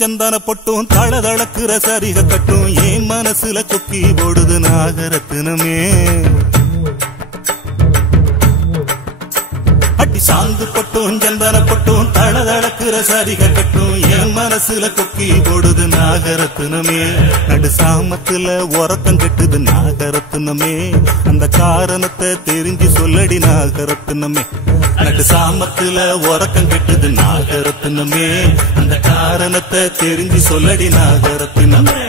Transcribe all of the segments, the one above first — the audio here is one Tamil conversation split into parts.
சந்தன பொட்டும் தளதளக்குற சரிக கட்டும் ஏன் மனசுல கொக்கி போடுது நாகரத்தினமே. அடி சாந்து பொட்டும் சந்தன பொட்டும் தளதளக்குற சரிக கட்டும் என் மனசுல கொக்கி போடுது நாகரத்தினமே. நடு சாமத்துல உறக்கம் கெட்டுது நாகரத்தினமே. அந்த காரணத்தை தெரிஞ்சு சொல்லடி நாகரத்தினமே. நடு சாமத்துல உறக்கம் கெட்டுது நாகரத்தினமே. அந்த காரணத்தை தெரிஞ்சு சொல்லடி நாகரத்தினமே.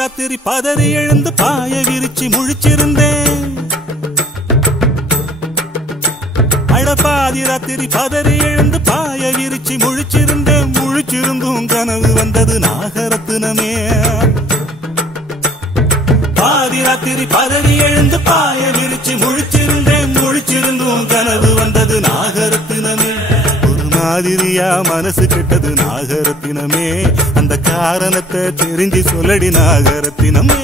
ராத்திரி பதறி எழுந்து பாய விரிச்சு முழிச்சிருந்தேன். அடப்பாதி ராத்திரி பதறி எழுந்து பாய விரிச்சு முழிச்சிருந்தேன். முழிச்சிருந்தும் கனவு வந்தது நாகரத்தினமே. பாதி ராத்திரி பதறி எழுந்து பாய விரிச்சு முழிச்சிருந்தேன். முழிச்சிருந்தும் கனவு வந்தது நாகரத்தினமே. மாதிரியா மனசு கெட்டது நாகரத்தினமே. அந்த காரணத்தை தெரிஞ்சு சொல்லடி நாகரத்தினமே.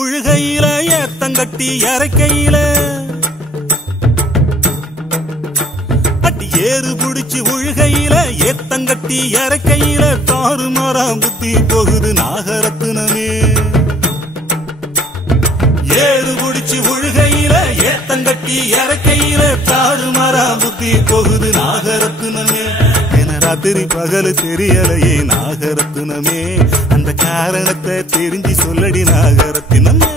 உழுகையில ஏத்தங்கட்டி இறக்கையில அட்டி ஏறு புடிச்சு உழுகையில ஏத்தங்கட்டி இறக்கையில தாறு மரம் புத்தி போகுது நாகரத்தினமே. ஏறு புடிச்சு உழுகையில ஏத்தங்கட்டி இறக்கையில தாறு மரம் புத்தி போகுது நாகரத்தினமே. ராத்திரி பகல் தெரியலையே நாகரத்தினமே. அந்த காரணத்தை தெரிஞ்சு சொல்லடி நாகரத்தினமே.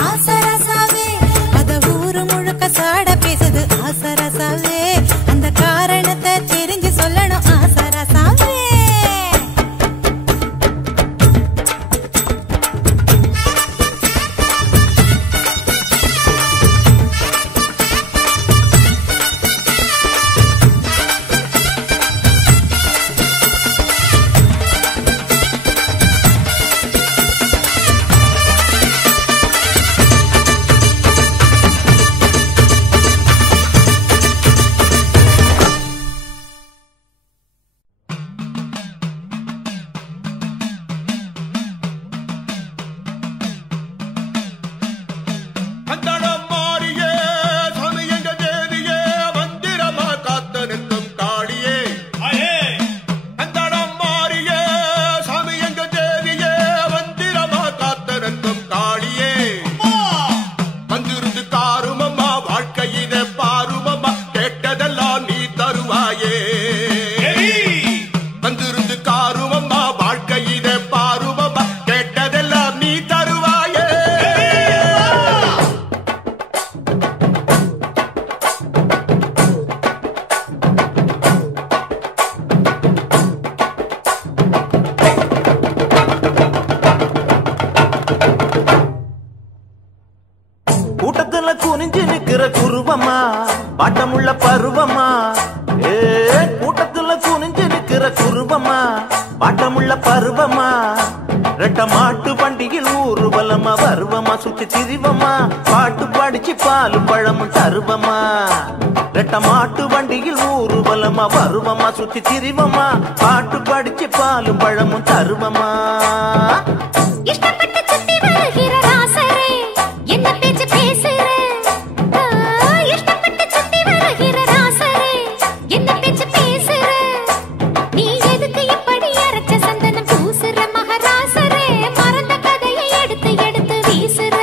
ஆசராசாவே அத ஊரு முழுக்க பாட்டமுள்ள பருவமா ரெட்ட மாட்டு பண்டிகையில் ஊர்வலமா வருவமா சுத்தி திரிவமா பாட்டு படிச்சு பாலும் பழமும் தருவமா ரெட்ட மாட்டு வண்டியில் ஊர்வலமா வருவமா சுத்தி திரிவமா பாட்டு படிச்சு பாலும் பழமும் தருவமா இஷ்டப்பட்டு சுத்தி வருகிற ராசரே என்ன பேச்சு பேசுற இஷ்டப்பட்டு சுத்தி வருகிற ராசரே என்ன பேச்சு பேசுற நீ எதுக்கு இப்படி அரைச்ச சந்தனம் பூசுற மகாராசரே மறந்த கதையை எடுத்து எடுத்து வீசுற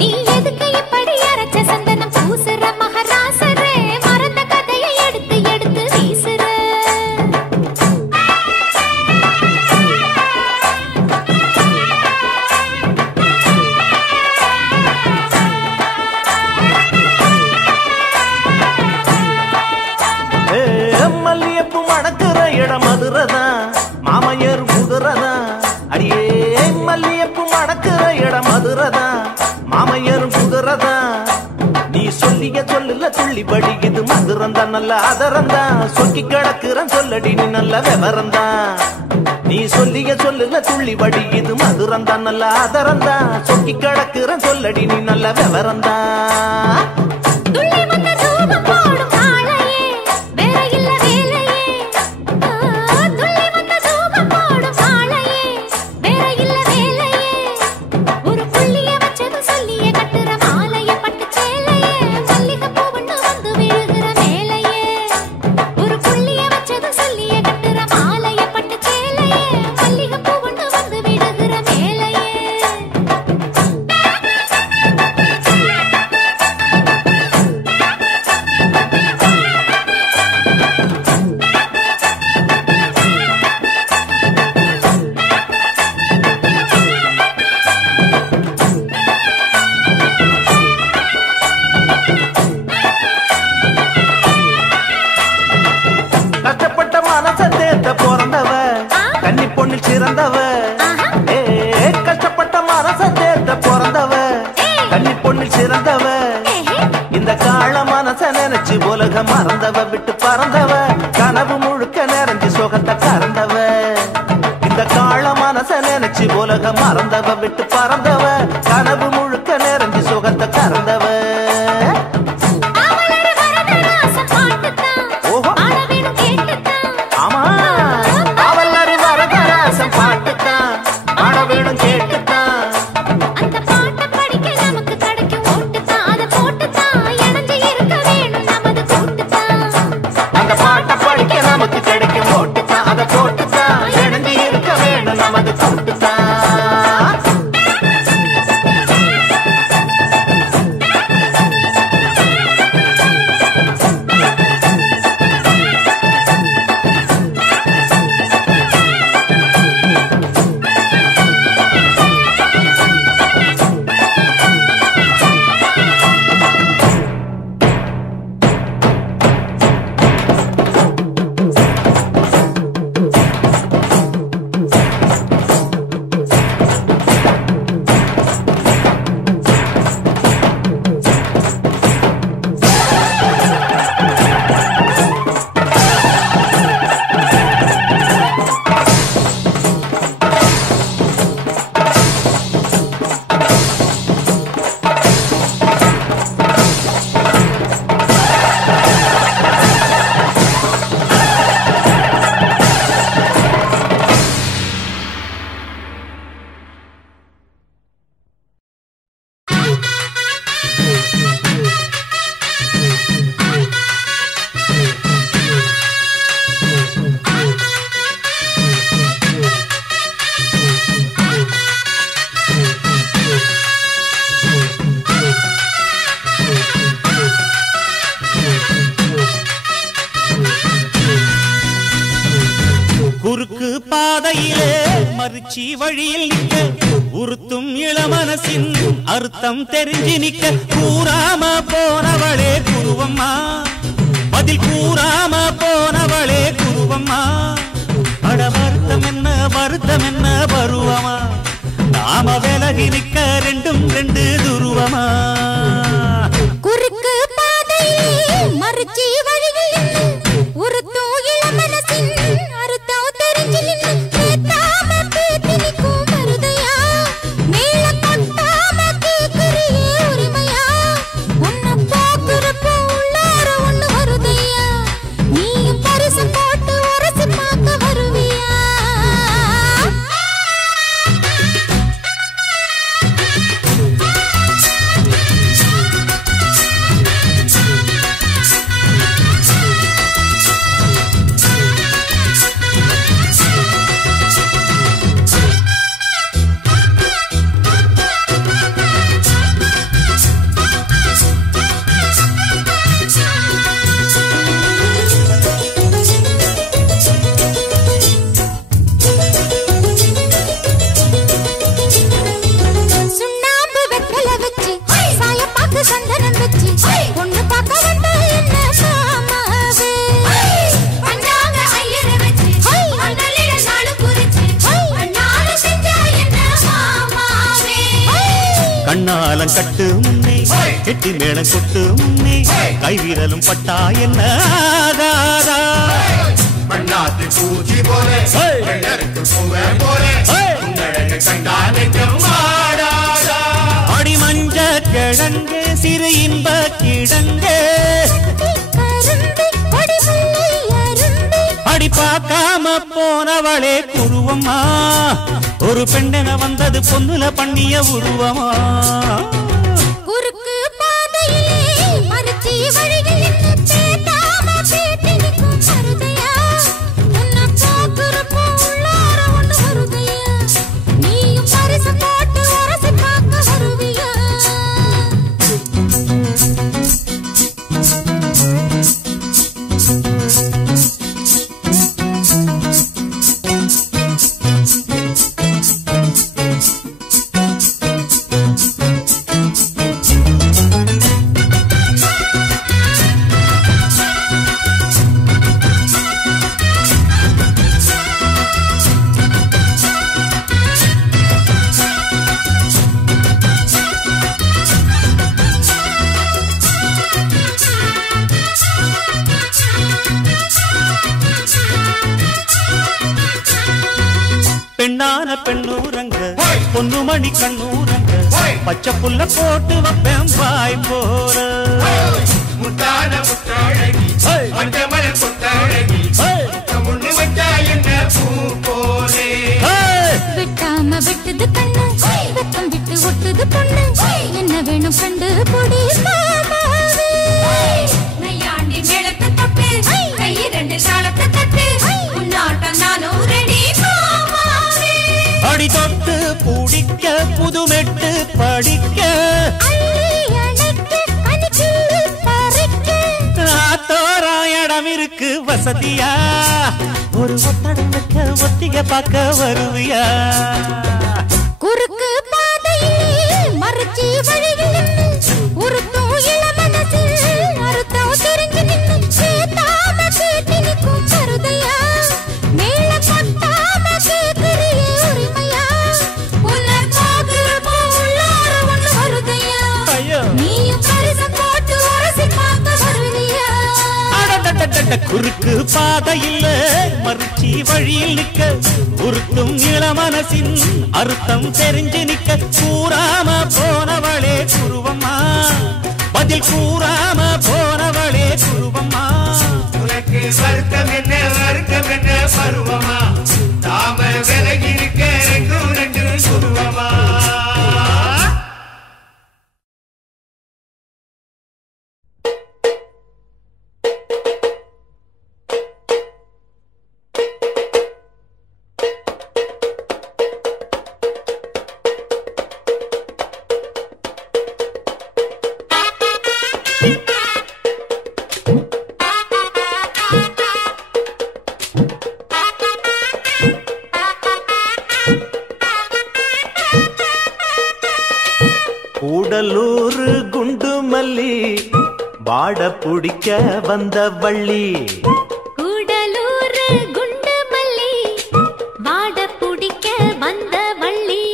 நீ எதுக்கு இப்படி அரைச்ச சந்தனம் பூசுற மகாராசரே மறந்த கதையை எடுத்து எடுத்து வீசுற மல்லியப்பு மணக்கிற இடம் மதுரதான் மாமையர் குதிரதான் அடியே மல்லியப்பு மணக்கிற இடம் மதுரதான் மாமையர் குதிரதான் நீ சொல்லிய சொல்லுல துள்ளி படிக்குது மதுரந்தான் நல்ல அதரந்தான் சொக்கி கிடக்குறன் சொல்லடி நீ நல்ல விவரந்தான் நீ சொல்லிய சொல்லுல துள்ளி படிக்குது மதுரந்தான் நல்ல அதரந்தான் சொக்கி கிடக்குறன் சொல்லடி நீ நல்ல விவரந்தான் சிறந்தவ கஷ்டப்பட்ட மனசத்தேத்த பிறந்தவ கன்னி பொண்ணில் சிறந்தவ இந்த கால மனச நினைச்சு உலக மறந்தவ விட்டு பறந்தவ கனவு முழுக்க நிறைஞ்சு சுகத்தை கறந்தவ இந்த கால மனச நினைச்சு உலக மறந்தவ விட்டு பறந்தவ கனவு முழுக்க நிறைஞ்சு சுகத்தை கறந்தவ மறுச்சி வழியில் நிக்க உறுத்தும் இளமனசின் அர்த்தம் தெரிஞ்சு நிக்க கூறாம போனவளே குருவம்மா பதில் கூறாம போனவளே குருவம்மா அட வருத்தம் என்ன பருவமா நாம விலகி நிக்க ரெண்டும் ரெண்டு துருவமா குறுக்கு பாதையிலே மறுச்சி வழியில் உறுத்தும் இளமனசின் அர்த்தம் தெரிஞ்சு நிக்க கண்ணாலம் கட்டு முன்னே கெட்டி மேளம் கொட்டு முன்னே கைவிரலும் பட்டா என்ன ஆகாதா மண்ணாத்து பூச்சி போலே பூவே போலே அடி மஞ்ச கிழங்கே சிறு இன்ப கிழங்கே அடி பார்க்காம போனவளே குருவம்மா ஒரு பெண்ணென வந்தது பொண்ணுல பண்ணிய உருவமா குறுக்கு பாதையிலே மறுச்சி வழிகளில் பேட்டாம பேட்டி நிற்கும் மருதையா உன்னை பார்க்கிறப்போ உள்ளார ஒண்ணு வருதையா நீயும் பரிசு போட்டு உரசி பார்க்க வருவியா பெண்ணான பெண்ணூரங்க பொண்ணு மணி கண்ணூரங்க பச்சை புல்ல போட்டு வைப்பேன் பாய் போற முத்தான முத்தாழகி மஞ்சமல கொத்தாழகி முன்னு வச்சா என்ன பூ போலே விட்டாம விட்டது கண்ணு வெக்கம் விட்டு ஒட்டுது பொண்ணு என்ன வேணும் கண்டு பொடி நையாண்டி மேளத்தை தட்டு கை ரெண்டு சாலத்தை தட்டு உன்னாட்டம் நானும் ரெடி அடி தொட்டு பூடிக்க புதுமெட்டு படிக்க தோராயிடம் இருக்கு வசதியா ஒரு ஒத்தடம் வைக்க ஒத்திக பார்க்க வருவியா குறுக்கு பாதையிலே மறுச்சி வழியில் உருத்தும் இளமனசில் அறுத்தம் தெரிஞ்சு நின்று சேத்தாம கேட்டி நிற்கும் மருதையா மேல கொட்டாம கேட்கிறியே உரிமையா உன்னை பார்க்கிறப்போ உள்ளார ஒண்ணு வருதையா நீயும் பரிசு போட்டு உரசி பார்க்க வருவியா குறுக்கு பாதையில் மறுச்சி வழியில் நிக்க உருட்டும் இளமனசின் அர்த்தம் தெரிஞ்சு நிக்க கூறாம போனவளே குருவம்மா பதில் கூறாம போனவளே குருவம்மா உனக்கு வருத்தம் என்ன பருவமா தாம விலகி இருக்க ரெண்டு சுருவமா கூடலூர் குண்டு மல்லி வாட புடிக்க வந்த வள்ளி கூடலூர் குண்டு மல்லி வாட புடிக்க வந்த வள்ளி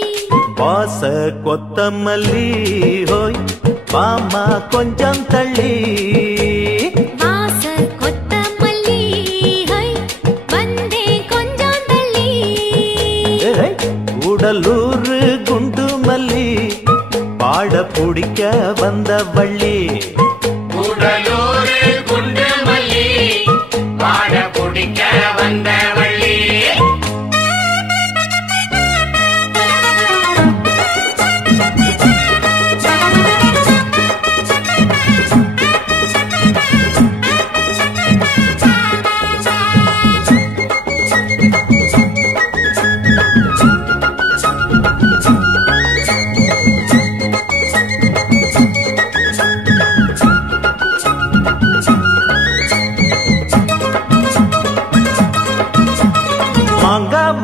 வாச கொத்தமல்லி ஹோய் மாமா கொஞ்சம் தள்ளி வாச கொத்தமல்லி ஹை வந்தே கொஞ்சம் தள்ளி கூடலூர் குண்டு மல்லி வாட புடிக்க வந்த வள்ளி கூடலூர் குண்டு மல்லி வாட புடிக்க வந்த வள்ளி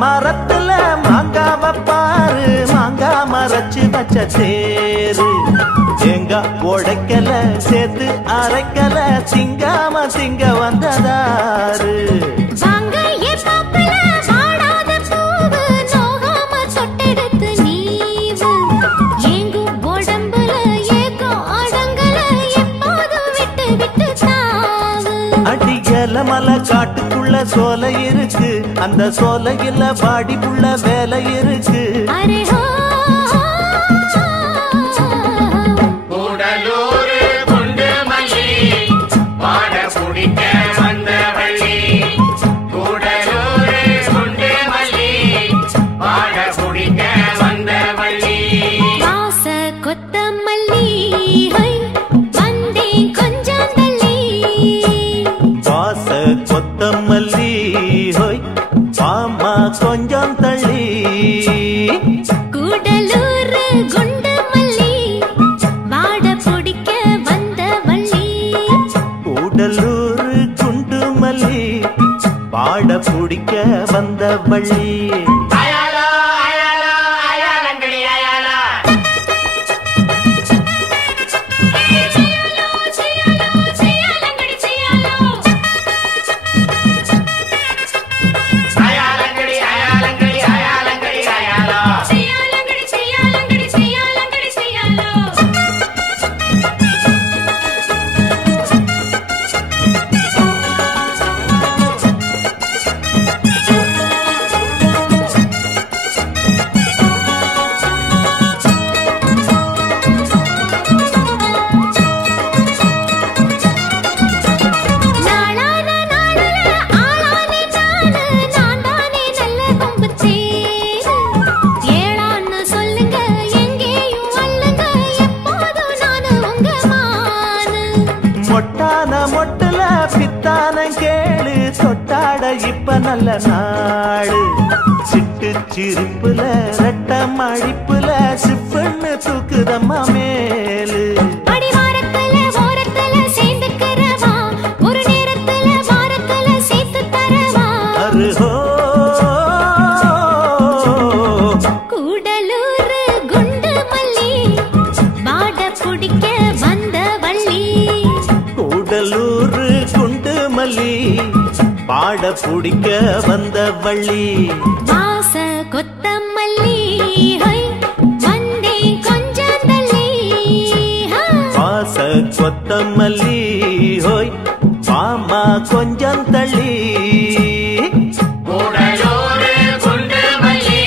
மரத்துல மாங்காவ பாரு மாங்கா மரச்சு வச்ச தேரு தேங்காய் உடைக்கல சேர்த்து அரைக்கல திங்காம திங்க வந்ததாரு வாங்க ஏ பாப்பல வாடாத பூவு நோகாம தொட்டெடுத்து நீவு ஏங்கு போட சோலை இருக்கு, அந்த சோலையில வாடி புள்ள வேலை இருக்கு. அரே ஹோ கூடலூர் குண்டு மல்லி பாட குடிக்க வந்த வள்ளி. கூடலூர் குண்டு மல்லி பாட குடிக்க வந்த வள்ளி. வாச கொத்தமல்லி ஹை வந்தே கொஞ்சம் தள்ளி. வாச கொத்தமல்லி ஹோய் பாமா கொஞ்சம் தள்ளி. கூடலூர் குண்டு மல்லி வாட பிடிக்க வந்த வள்ளி. கூடலூர் குண்டு மல்லி பாட பிடிக்க வந்த வள்ளி. அயாலா அயாலா அயாலங்கடி அயாலா. செய்யாலோ செய்யாலோ செய்யாலங்கடி செய்யாலோ. அயாலங்கடி அயாலங்கடி அயாலங்கடி அயாலா. செய்யாலங்கடி செய்யாலங்கடி செய்யாலங்கடி செய்யாலோ. நாளான நாளுல ஆளானே நானு, நான் தானே நல்ல கொம்பு தேரு. ஏளான்னு சொல்லுங்க எங்கேயும் வல்லுங்க, எப்போதும் நானு உங்க மானு. மொட்டான மொட்டுல பித்தான கேளு, தொட்டாட இப்ப நல்ல நாடு. சிட்டு சிரிப்புல ரெட்ட மழிப்புல சிப்புன்னு தூக்குதம்மா மேலு. அடிவாரத்துல ஓரத்துல சேர்ந்துக்கிறவா, ஒரு நேரத்துல வாரத்துல சேர்த்து தரவா. அருஹோ கூடலூர் குண்டு மல்லி வாட பிடிக்க வந்த வள்ளி. கூடலூர் குண்டு மல்லி பாட பிடிக்க வந்த வள்ளி. வாச கொத்தமல்லி ஹை வந்தே கொஞ்சம் தள்ளி. வாச கொத்தமல்லி ஹோய் பாமா கொஞ்சம் தள்ளி. கூடலூர் குண்டு மல்லி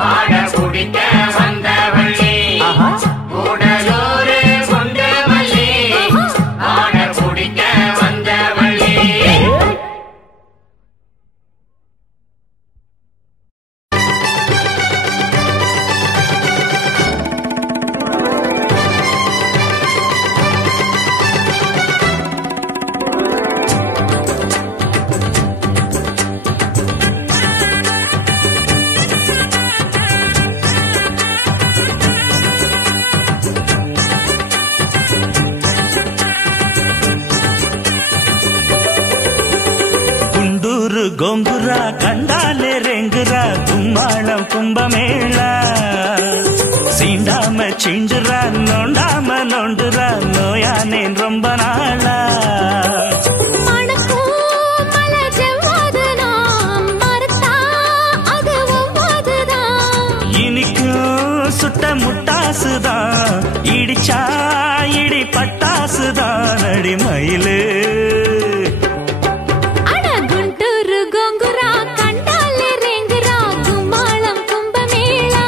பாட குடிக்க வந்த வள்ளி. ஆஹா. கூடலூர் குண்டு மல்லி பாட குடிக்க வந்த வள்ளி. குண்டூரு கோங்குரா கண்டாலே ரெங்குரா, கும்மாளம் கும்பமேளா. சீண்டாம சிண்டுரா நோண்டாம நோண்டுரா, நோயானேன் ரொம்ப நாளா. மணக்கும் மலை ஜவ்வாது நாம் மறுத்தா அது ஒவ்வாதுதான். இனிக்கும் சுட்ட முட்டாசுதான், இடிச்சா இடி பட்டாசுதான். அடி மயிலு அட குண்டூரு கோங்குரா கண்டாலே ரெங்குரா, கும்மாளம் கும்பமேளா.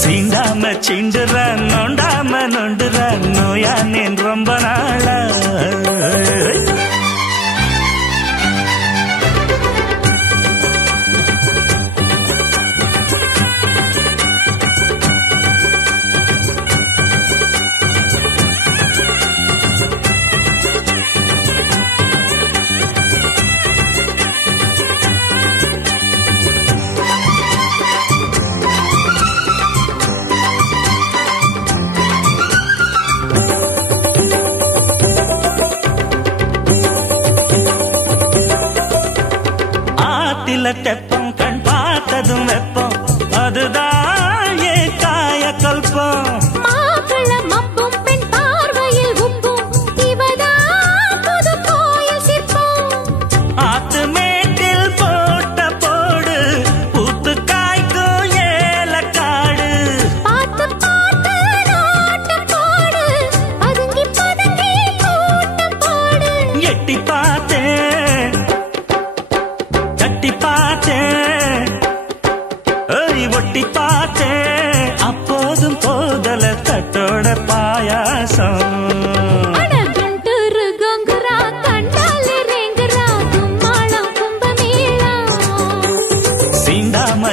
சீண்டாம சிண்டுரா நோண்டாம நோண்டுரா, நோயானேன் ரொம்ப நாளா. ஆத்தில தெப்பம் கண் பார்த்ததும் வெப்பம், அதுதான் ஏன் காய கல்பம். மாப்பிள்ள மப்பும் பெண் பார்வையில் உப்பும், இவதான் புது கோயில் சிற்பம். ஆத்து மேட்டில் போட்ட போடு, பூத்து காய்க்கும் ஏலக்காடு. பார்த்து பார்த்து நாட்டு போடு, பதுங்கி பதுங்கி கூட்டம் போடு. எட்டி பார்த்தேன்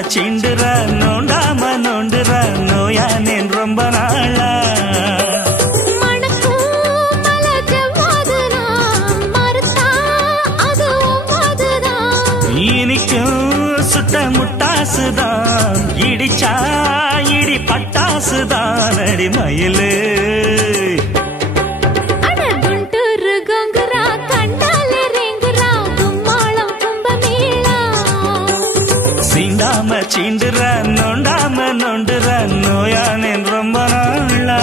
சீண்டுற நோண்டாம நோண்டுற நோயானேன் ரொம்ப நாளா இனிக்கும் சுட்ட முட்டாசுதான் இடிச்சா இடி பட்டாசுதான் அடி மயிலு சீண்டாம சீண்டுற நோண்டாம நோண்டுற நோயானேன் ரொம்ப நாளா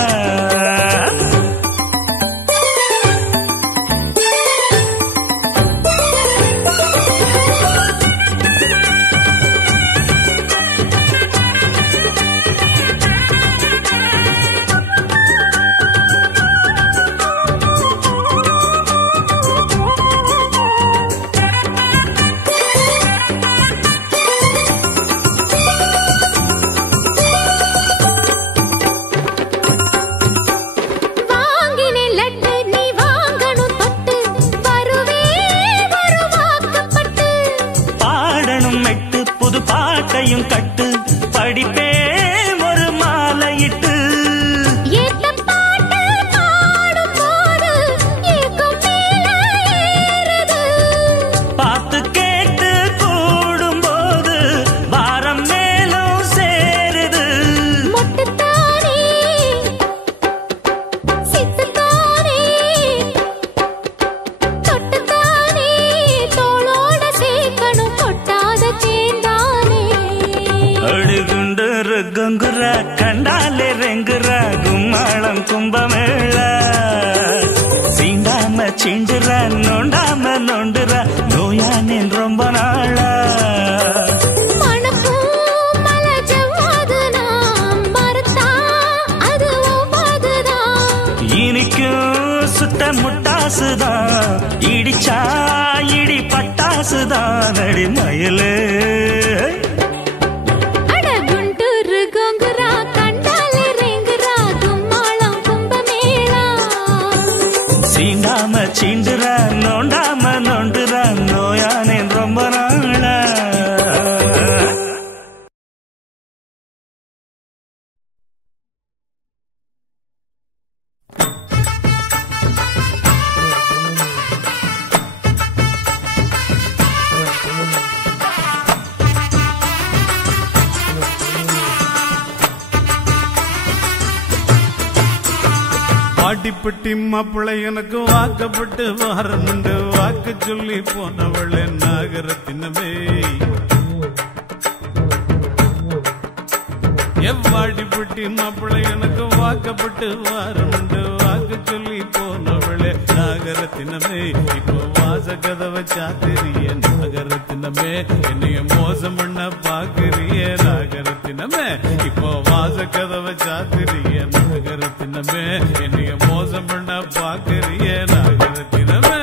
கட்டு படிப்பே ஒரு மாலையிட்டு பார்த்து கேட்டு கூடும்போது வாரம் மேலும் சேருது கங்குற கண்டாலே ரெங்குற கும்மாளம் கும்பமேள சீண்டாம சீண்டுற நோண்டாம நோண்டுற நோயானேன் ரொம்ப நாளா இனிக்கும் சுட்ட முட்டாசுதான் இடிச்சா இடி பட்டாசுதான் அடி மயிலு சீண்டாம சீண்டுற நோண்டாம நோண்டுற நோயானேன் ரொம்ப நாளா வாடிப்பட்டி மாப்பிள்ளை எனக்கு வாக்கப்பட்டு வாரமுண்டு வாக்கு சொல்லி போனவளே நாகரத்தினமே எவ்வாடிப்பட்டி மாப்பிள்ளை எனக்கு வாக்கப்பட்டு வாரமுண்டு வாக்கு சொல்லி போனவளே நாகரத்தினமே இப்போ வாச கதவை சாத்திரிய நாகரத்தினமே என்னைய மோசம் பண்ண பாக்குறிய நாகரத்தினமே இப்போ வாச கதவை சாத்திரிய நாகரத்தினமே என்னைய மோசம் பண்ண பாக்குறிய நாகரத்தினமே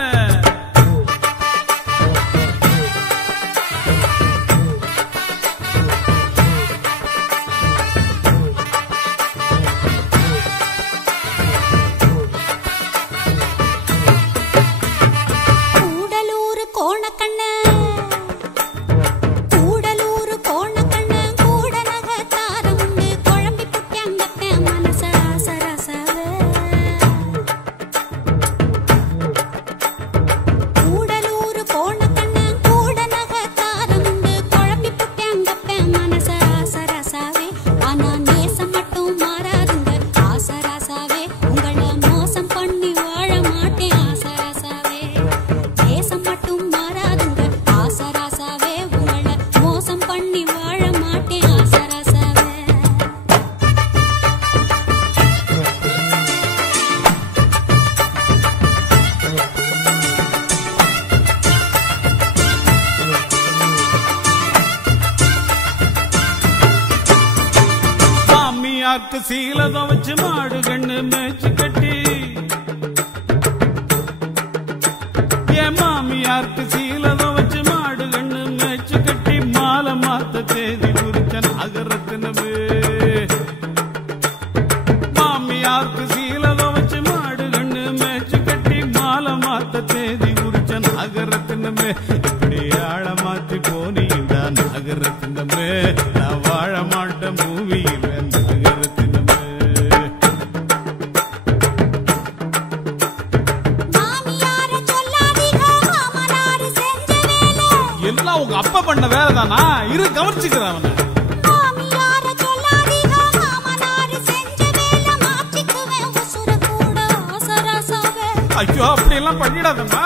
மாமியாக்கு சீலதம் வச்சு மாடு கண்ணு மேய்ச்சி கட்டி என் மாமியாருக்கு சீலதம் வச்சு மாடு கண்ணு மேய்ச்சி கட்டி மாலை மாத்த தேதி குறிச்ச நாகரத்தினமே மாமியாருக்கு சீலதம் வச்சு மாடு கண்ணு மேய்ச்சி கட்டி மாலை மாத்த தேதி குறிச்ச நாகரத்தினமே இப்படி ஆழ மாத்தி போனீண்டா நாக நாகரத்தினமே நான் வாழ மாட்டேன் பூமியில நாகரத்தினமே. எல்லாம் உங்க அப்பா பண்ண வேலை தானா? இரு கவனிச்சுக்கிறேன் அவனை. ஐயோ அப்படி எல்லாம் பண்ணிடாதம்மா.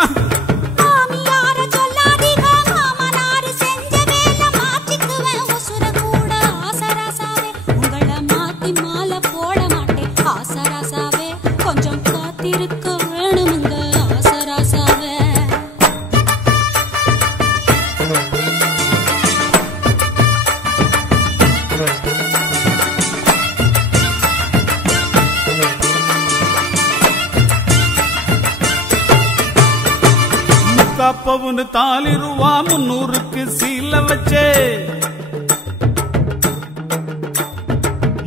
கொஞ்சம் காத்திருக்க வேணுமுங்க ஆசராசாவே. முக்காப்பவுன்னு தாலி ரூபா 300க்கு சீல வச்சே.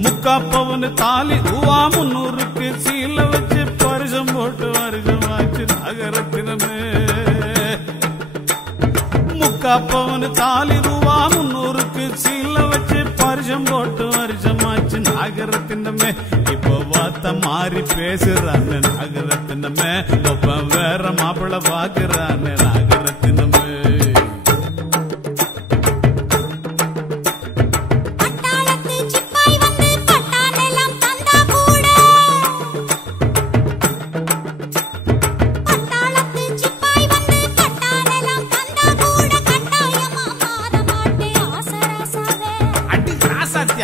முக்காப்பவுன்னு தாலி ரூபா 300க்கு சீல வச்சு பரிசம் போட்டு வருஷமாச்சு நாகரத்தினமே. முக்காப்பவுன்னு தாலி ரூபா 300க்கு சீல வச்சு பரிசம் போட்டு வருஷமாச்சு நாகரத்தினமே. இப்போ வார்த்தை மாறி பேசுறான்னு நாகரத்தினமே. ஒப்ப வேற மாப்பிள்ள பாக்குறான்னு நாகரத்தினமே.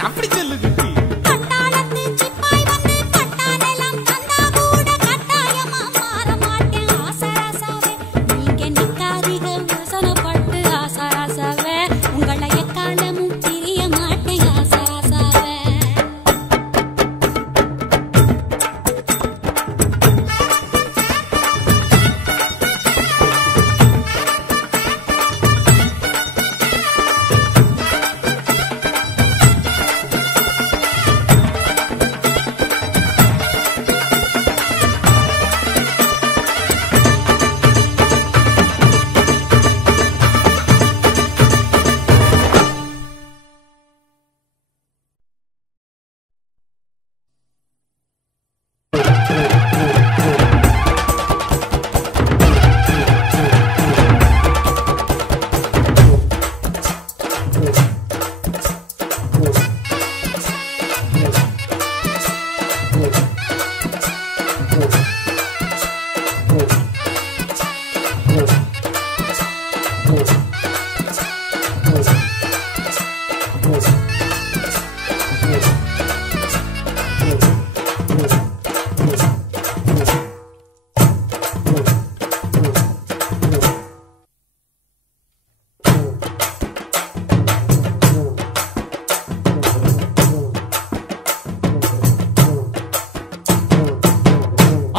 அப்படி சொல்லு குட்டி.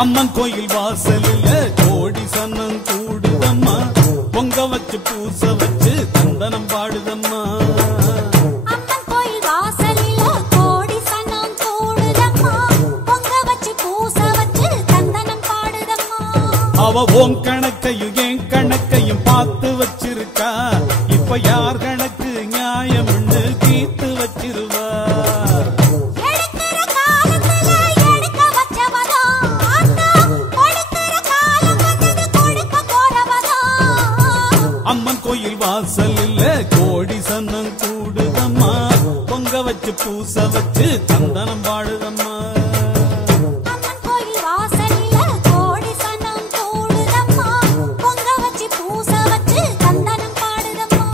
அம்மன் கோயில் வாசலில் கோடி சன்னம் கூடுதம்மா. பொங்க வச்சு பூச வச்சு தந்தனம் பாடுதம்மா. அம்மன் கோயில் வாசலில் கோடி சன்னம் கூடுதம்மா. பொங்க வச்சு பூச வச்சு தந்தனம் பாடுதம்மா. அவ ஓம் கணக்கையும் என் கணக்கையும் பார்த்து வச்சிருக்கா. இப்ப யார் கணக்கு நியாயம்னு தீர்த்து வச்சிருவா. அம்மன் கோயில் வாசலில் கோடி சன்னம் கூடுதம்மா. பொங்க வச்சு பூச வச்சு தந்தனம் பாடுதம்மா. அம்மன் கோயில் வாசலில் கோடி சன்னம் கூடுதம்மா. பொங்க வச்சு பூச வச்சு தந்தனம் பாடுதம்மா.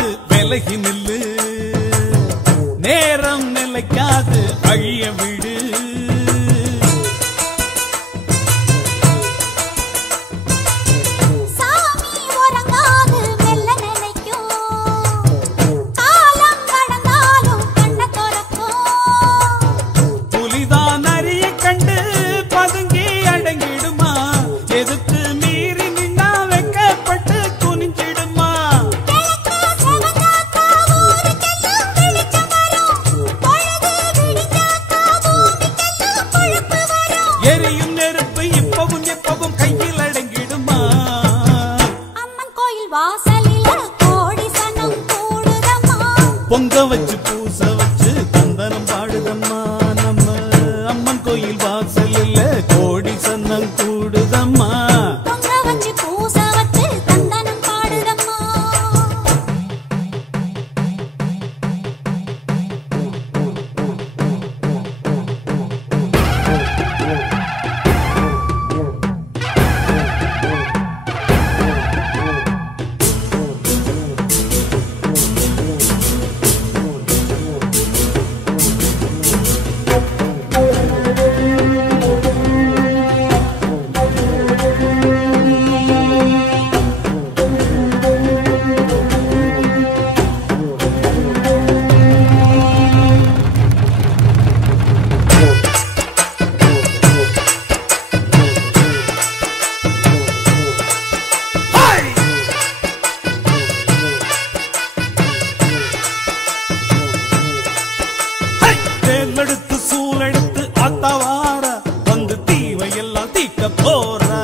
பார்த்து விலகி நில்லு, நேரம் நிலைக்காது அழிய விடு. சாமி உறங்காது மெல்ல நினைக்கும், காலம் கடந்தாலும் கண்ண திறக்கும். புலிதான் அரிய கண்டு பதுங்கி அடங்கிடுமா, எதுக்கு மீறி நின்னா வெக்கப்பட்டு குனிஞ்சிடுமா. கிழக்கு செவந்தாக்கா ஊருக்கெல்லாம் வெளிச்சம் வரும், பொழுது விடிஞ்சாக்கா பூமிக்கெல்லாம் பொழுப்பு வரும். எரியும் நெருப்பு இப்பவும் எப்பவும் கையில் அடங்கிடுமா. அம்மன் கோயில் வாசலில கோடி சனம் கூடுதம்மா, பொங்க வச்சு பூச வச்சு தந்தனம் பாடுதம்மா. நம்ம அம்மன் கோயில் வாசலில் கோடி சன்னம் கூடுதம்மா. பொங்க வச்சு பூச வச்சு தந்தனம் பாடுதம்மா. தேர்ந்தெடுத்து சூழெடுத்து அத்தவார வந்து தீவையெல்லாம் தீக்க போறா.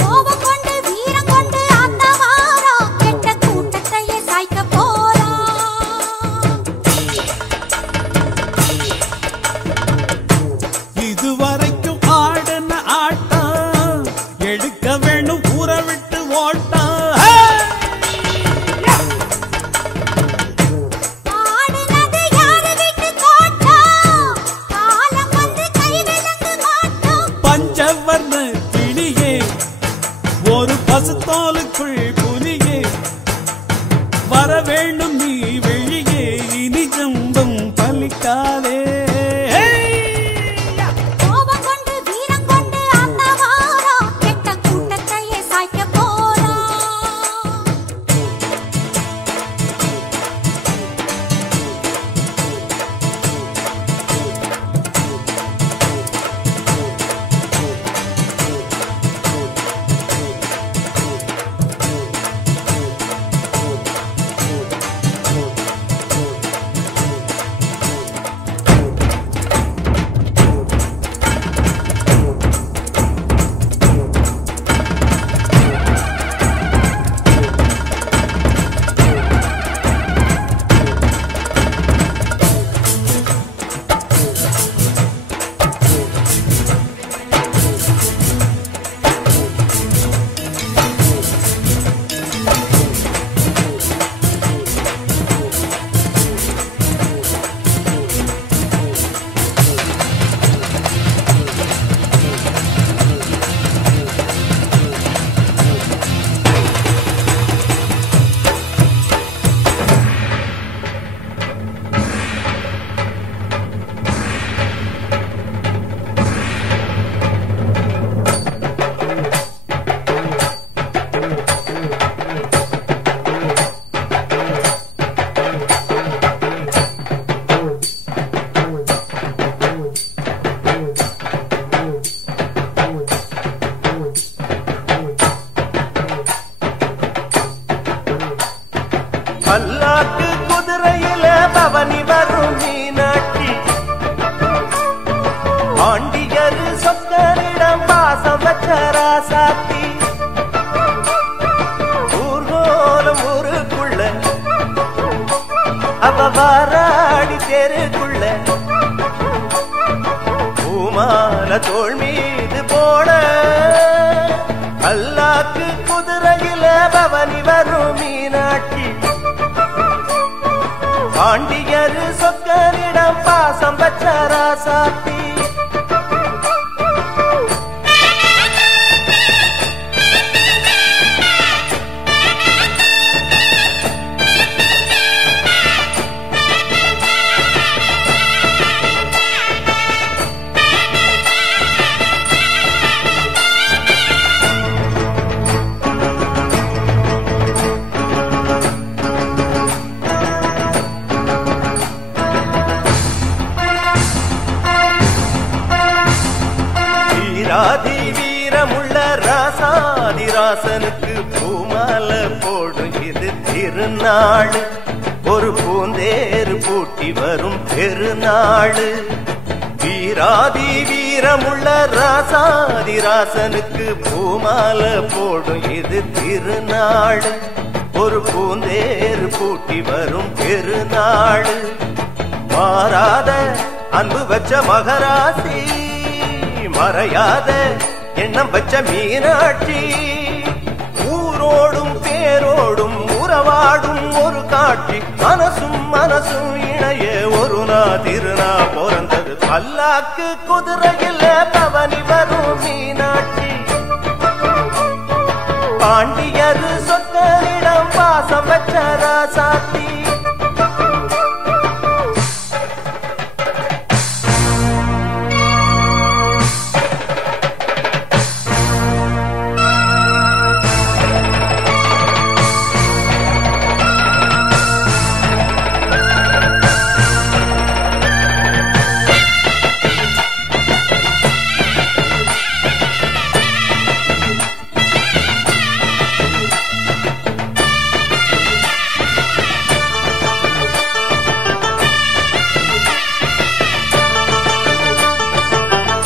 கோபம் கொண்டு வீரம் கொண்டு அந்த வாரா கெட்ட கூட்டத்தையே சாய்க்க போறா. இதுவரைக்கும் ஆடின ஆட்டம் எடுக்க வேணும் ஊற விட்டு ஓட்டம். ஆடுனது யாரு வீட்டு தோட்டம், காலம் வந்து கை விலங்கு மாட்டோம். பஞ்சவர்ண கிளியே ஒரு பசுத்தோலுக்குள் புலியே, வர வேண்டும் நீ வெளியே, இனி ஜம்பம் பலிக்காதே. கோபம் கொண்டு வீரம் கொண்டு அந்த வாரா கெட்ட கூட்டத்தையே சாய்க்க போறா. பல்லாக்கு குதிரையில பவனி வரும் மீனாட்சி, ஆண்டியரு சொக்கனிடம் பாசம் வச்ச ராசாத்தி. ஊர்கோலம் ஊருக்குள்ள அவ வாராடி தெருக்குள்ள, பூமால தோள் மீது போட பல்லாக்கு குதிரையில பவனி வரும் மீனாட்சி, பாண்டியரு சொக்கனிடம் பாசம் வச்ச ராசாத்தி. ராசாதிராசனுக்கு பூமாலை போடும் இது திருநாள். ஒரு பூந்தேறு பூட்டி வரும் பெருநாள். வீராதி வீரமுள்ள ராசாதிராசனுக்கு பூமாலை போடும் இது திருநாள். ஒரு பூந்தேறு பூட்டி வரும் பெருநாள். மாறாத அன்பு வச்ச மகராசி, மறையாத எண்ணம் வச்ச மீனாட்சி. ஊரோடும் பேரோடும் உறவாடும் ஒரு காட்சி. மனசும் மனசும் இணைய ஒரு திருநா பிறந்தது. பல்லாக்கு குதிரையில் பவனி வரும் மீனாட்சி. பாண்டியர் சொற்களிடம் பாசம் வச்ச ராசாத்தி.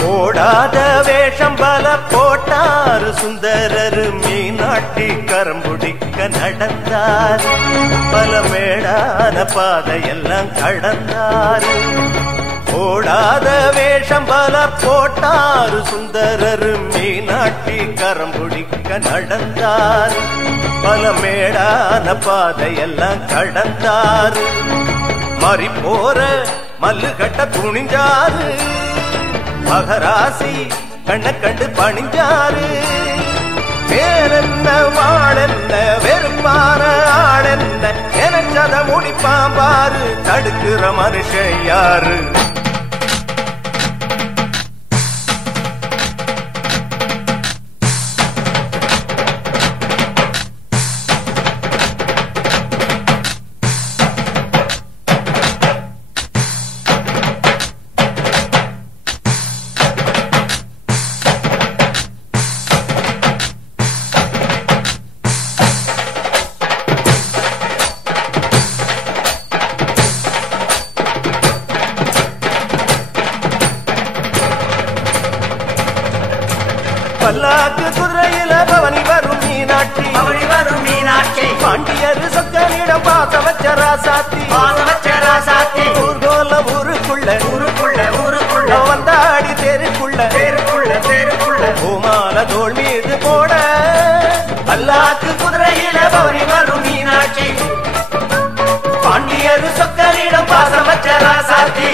போடாத வேஷம் பல போட்டாரு சுந்தரரு. மீனாட்சி கரம்புடிக்க நடந்தார். பல மேடான பாதையெல்லாம் கடந்தாரு. போடாத வேஷம் பல போட்டாரு சுந்தரரு. மீனாட்சி கரம்புடிக்க நடந்தார். பல மேடான பாதையெல்லாம் கடந்தாரு. மறி போற மல்லு கட்ட துணிஞ்சாரு. மகராசி கண்ண கண்டு பணிஞ்சாரு. வேறென்ன வாழென்ன வெறுப்பான ஆளென்ன எனச்சத முடிப்பாம்பாரு. தடுக்கிற மனுஷன் யாரு? பல்லாக்கு குதிரையில பவனி வரும் மீனாட்சி. பவனி வரும் மீனாட்சி. பாண்டியர் சொற்களிடம் பாச வச்ச ராசாத்தி. பாச வச்ச ராசாத்தி. ஊர்கோல ஊருக்குள்ள ஊருக்குள்ள ஊருக்குள்ள வந்தாடி தெருக்குள்ள தெருக்குள்ள தெருக்குள்ள பூமால தோள் மீது போட. பல்லாக்கு குதிரையில பவனி வரும் மீனாட்சி. பாண்டியர் சொற்களிடம் பாச வச்ச ராசாத்தி.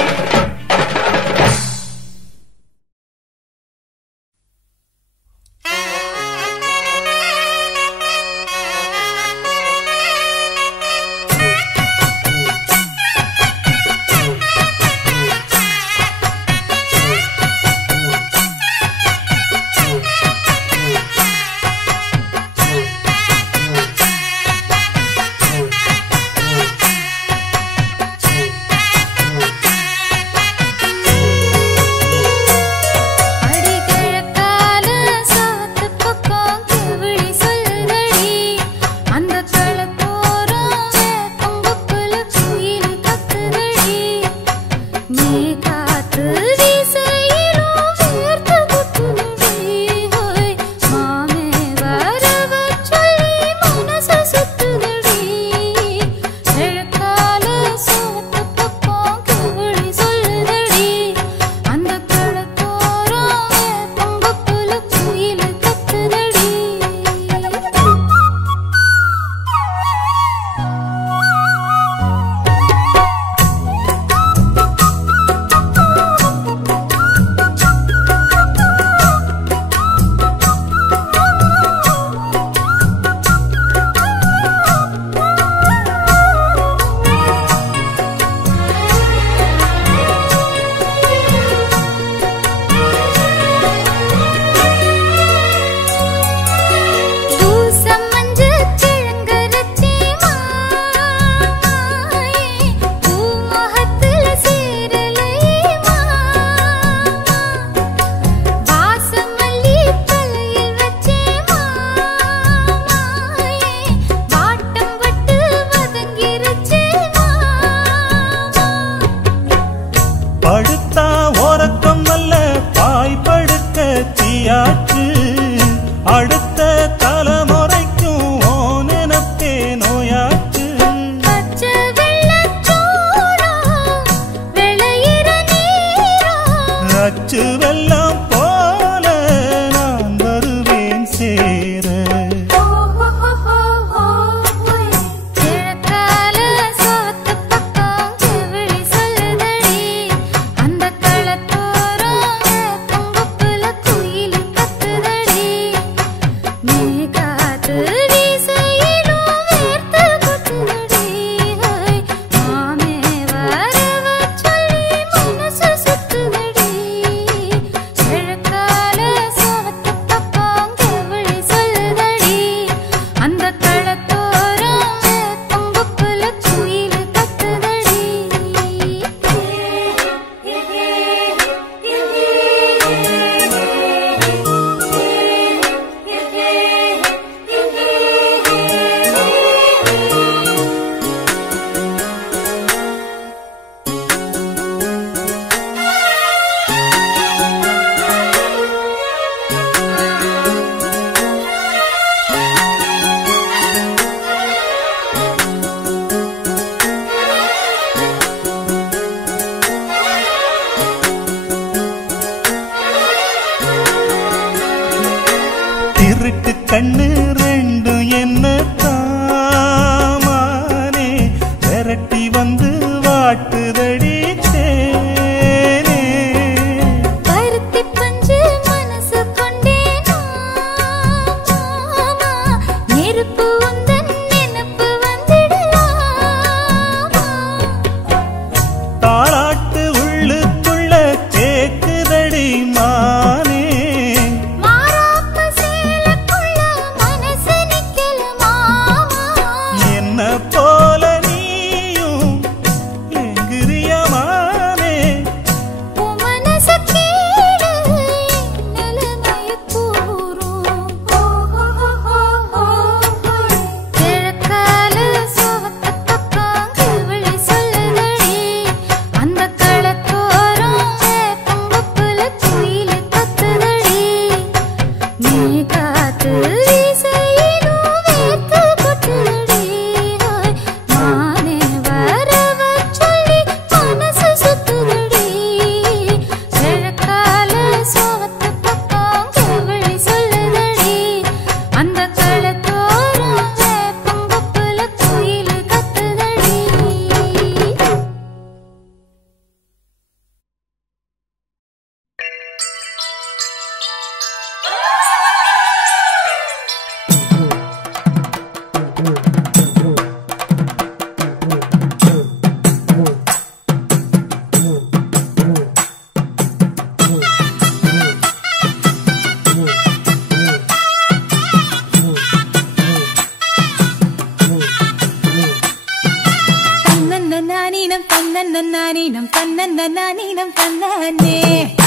தன்னன்னானீனம் தன்னன்னானீனம் தன்னானே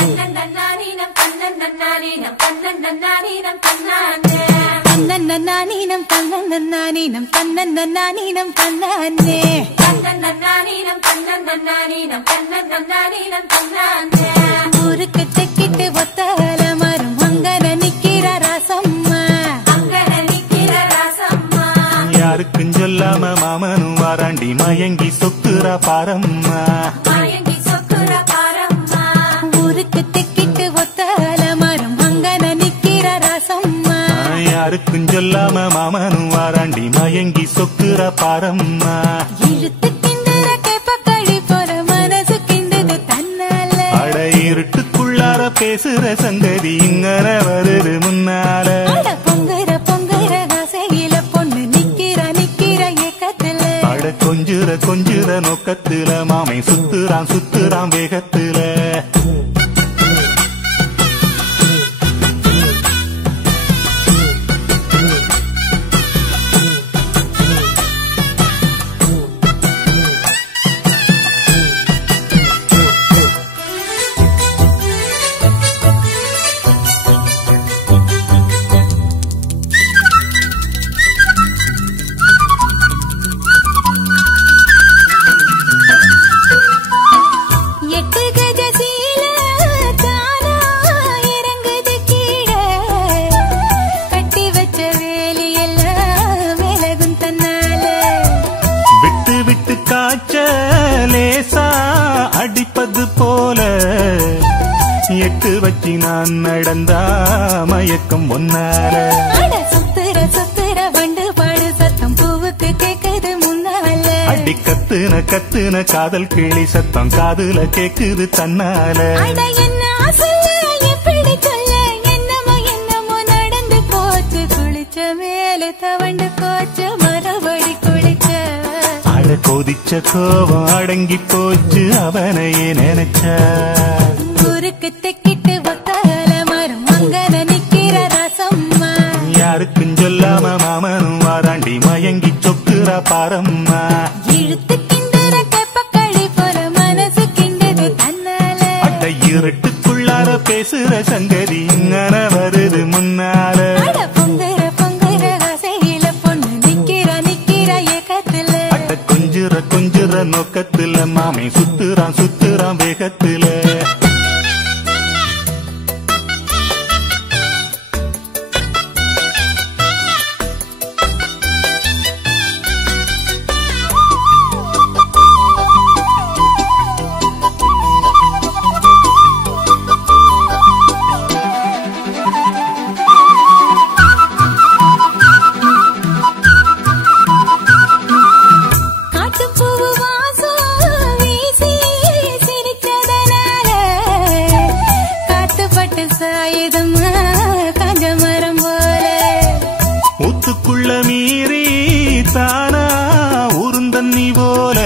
தன்னன்னானீனம் தன்னன்னானீனம் தன்னன்னானீனம் தன்னானே தன்னன்னானீனம் தன்னன்னானீனம் தன்னன்னானீனம் தன்னானே தன்னன்னானீனம் தன்னன்னானீனம் தன்னன்னானீனம் தன்னானே ஊருக்கு தெக்கிட்டு ஒத்தால மரம் அங்கன நிக்கிற ராசம்மா அங்கன நிக்கிற ராசம்மா யாருக்கும் சொல்லாம மாமனும் வாராண்டி மயங்கி சொக்குற பாரம்மா மயங்கி சொக்குற பாரம்மா ஊருக்கு தெக்கிட்டு ஒத்தால மரம் அங்கன நிக்கிற ராசம்மா யாருக்கும் சொல்லாம மாமனும் வாராண்டி மயங்கி சொக்குற பாரம்மா இழுத்து கிண்டுற கேப்பக்களி போற மனசு கிண்டுது தன்னால அட இருட்டுக்குள்ளார பேசுற சங்கதி இங்கன வருது முன்னால அட பொங்குற பொங்குற ஆசையில பொண்ணு நிக்கிற நிக்கிற ஏக்கத்துல அட கொஞ்சுற கொஞ்சுற நோக்கத்துல மாமை சுத்துறான் சுத்துறான் வேகத்துல எட்டு கஜ சீல தானா இறங்குது கீழே கட்டி வச்ச வேலி எல்லாம் விலகும் தன்னால விட்டு விட்டு காய்ச்ச லேசா அடிப்பது போல எட்டு வச்சு நான் நடந்தா மயக்கம் ஒன்னால அட சுத்துற சுத்துற வண்டு பாடு சத்தம் பூவுக்கு கேக்குது முன்னால அடி கத்துன கத்துன காதல் கிளி சத்தம் காதுல கேக்குது தன்னால அட என்ன சொல்ல எப்படி சொல்ல என்னமோ என்னமோ நடந்து போச்சு குளிச்ச மேல தவண்டு போச்சு மறுபடி குளிச்ச அட கொதிச்ச கோபம் அடங்கி போச்சு அவனையே நினைச்ச ஊருக்கு தெக்கிட்டு ஒத்தால மரம் அங்கன நிக்கிற ரசம்மா யாருக்கும் சொல்லாம மாமனும் வாராண்டி மயங்கி சொக்குற பாரம்மா இழுத்து கிண்டுற கேப்பக்களி போற மனசு கிண்டுது தன்னால அட இருட்டுக்குள்ளார பேசுற சங்கதி இங்கன வருது முன்னால அட பொங்குற பொங்குற ஆசையில பொண்ணு நிக்கிற நிக்கிற ஏக்கத்துல அட கொஞ்சுற கொஞ்சுற நோக்கத்துல மாமை சுத்துறான் சுத்துறான் வேகத்துல காட்டுப்பூவு வாசம் வீசி சிரிச்சதனால காத்துப்பட்டு சாயுதமா காஞ்ச மரம் போல ஊத்துக்குள்ள மீறி தானா உருந்தண்ணி போல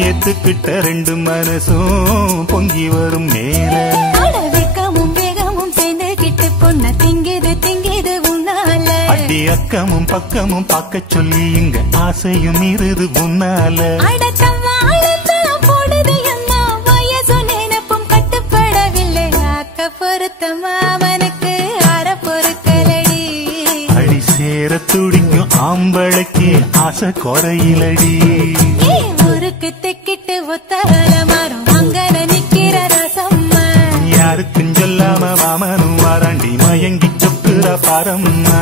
ஏத்துக்கிட்ட ரெண்டு மனசும் பொங்கி வரும் மேல அட வெக்கமும் வேகமும் சேர்ந்துகிட்டு பொண்ண திங்குது திங்குது உன்னால அடி அக்கமும் பக்கமும் பார்க்க சொல்லி இங்க ஆசையும் இருது உன்னால அட தம்மாளத்தான் போடுது அம்மா வயசு நினைப்பும் கட்டுப்படவில்லை ஆக்க பொருத்தமா அவனுக்கு அற பொறுக்கலடி அடி சேர துடிக்கும் ஆம்பளைக்கு ஆசை குறையிலடி ஏ ஊருக்கு தெக்கிட்டு ஒத்தால மரம் அங்கன நிக்கிற ரசம்மா யாருக்கும் சொல்லாம மாமனும் வாராண்டி மயங்கி சொக்குற பாரம்மா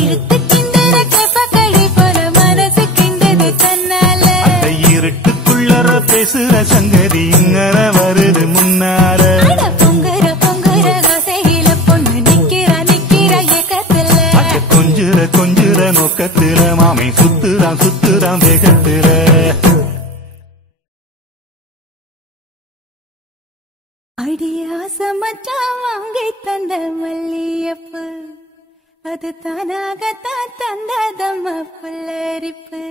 இழுத்து கிண்டுற கேப்பக்களி போல மனசு கிண்டுது தன்னால அட இருட்டுக்குள்ளற பேசுற சங்கதி இங்கன வருது முன்னால அட பொங்குற பொங்குற ஆசையில பொண்ணு நிக்கிற நிக்கிற ஏக்கத்துல அட கொஞ்சுற கொஞ்சுற நோக்கத்துல மாமை சுத்துறான் சுத்துறான் வேகத்துல அடியாசமச்சா வாங்கி தந்த மல்லியப்பு அது தானாகத்தான் தந்ததம்ம புல்லரிப்பு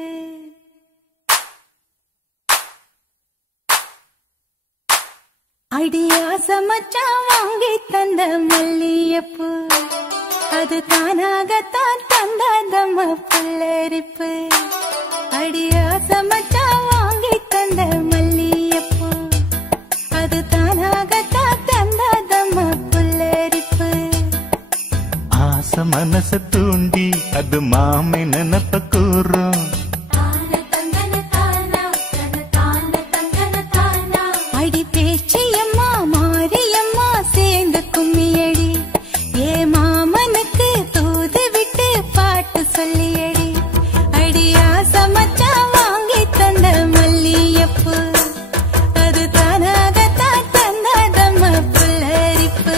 அடியாசமச்சா வாங்கி தந்த மல்லியப்பு அது தானாகத்தான் தந்ததம்ம புல்லரிப்பு அடியாசமச்சா வாங்கி தந்த மல்லியப்பு அது மாமி நினப்ப கூறும். அடி பேச்சியம்மா மாரியம்மா சேர்ந்து கும்மியடி, ஏ மாமனுக்கு தூது விட்டு பாட்டு சொல்லியடி. அடியா சமச்சா வாங்கி தந்த மல்லியப்பு, அது தானாகத்தான் தந்ததம்ம புல்லரிப்பு.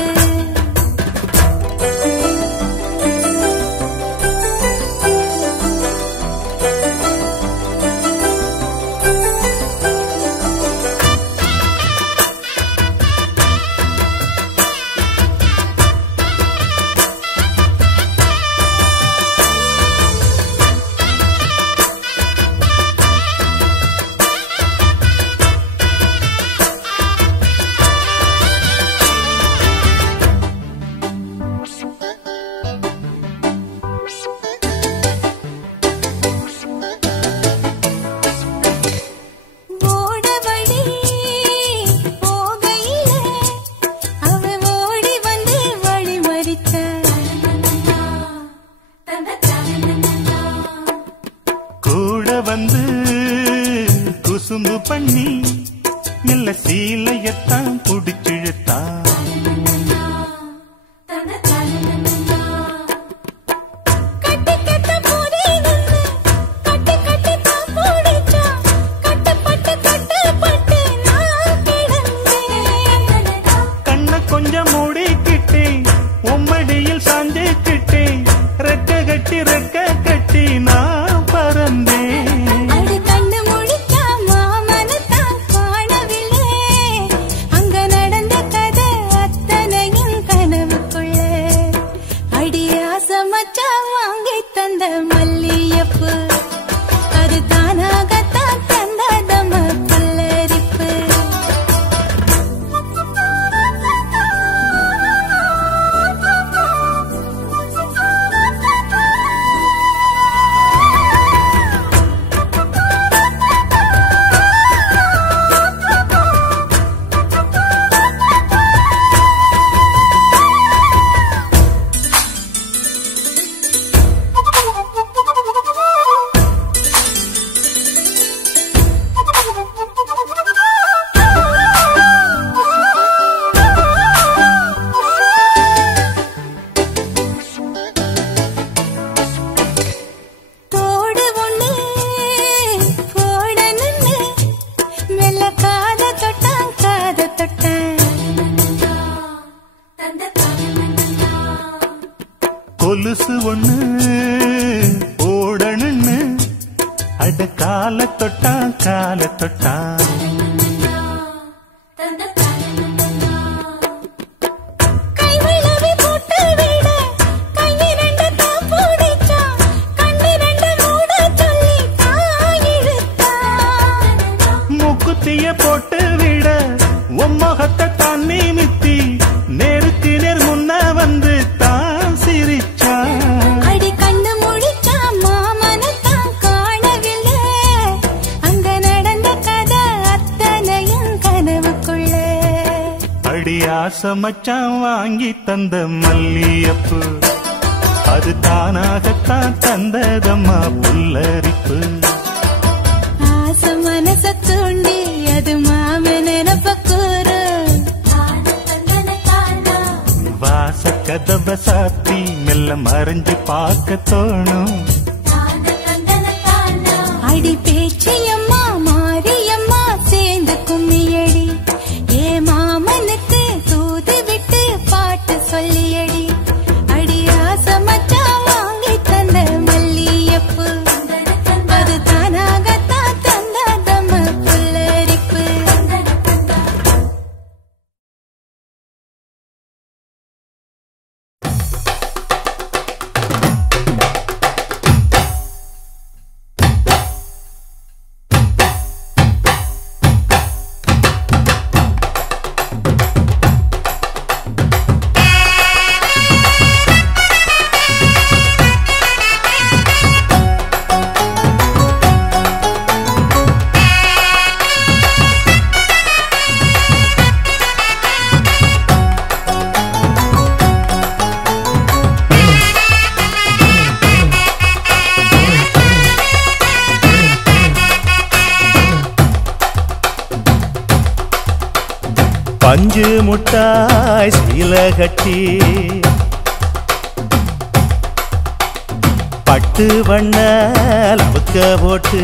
குசும்பு பண்ணி நல்ல சீலையத்தான் புடிச்சிழுத்தா. கண்ண கொஞ்சம் மூடிக்கிட்டே உம்மடியில் சாஞ்சிக்கிட்டே ரெக்க கட்டி ரெக்க கட்டி நான் பறந்தேன். கொலுசு ஒண்ணு ஓடணுன்னு அட கால தொட்டா கால தொட்டா. மூக்குத்திய போட்டு விட உம்மகத்தை தான் நிமித்தி நேருக்கு நேர் முன்ன வந்து தான் சிரிச்சா. அடி கண்ணு முடிச்சா மாமனத்தான் காணவில்லை, அங்க நடந்த கதை அத்தனையும் கனவுக்குள்ள. அடி ஆசமச்சான் வாங்கி தந்த மல்லியப்பு, அது தானாகத்தான் தந்ததம்மா புல்லரிப்பு. ஆசை மனச தூண்டி அது மாம நினப்ப கூறு. வாச கதவ சாத்தி மெல்ல மறைஞ்சு பார்க்க தோணும். அடி பேச்சியம்மா மாரியம்மா சேர்ந்து கும்மியடி, ஏ மாமனுக்கு தூது விட்டு பாட்டு சொல்லியடி. அடி ஆசை மச்சா வாங்கி தந்த மல்லியப்பு, அது தானாகத்தான் தந்ததம்ம புல்லரிப்பு. பஞ்சு முட்டாய் சீல கட்டி பட்டு வண்ண லவுக்க போட்டு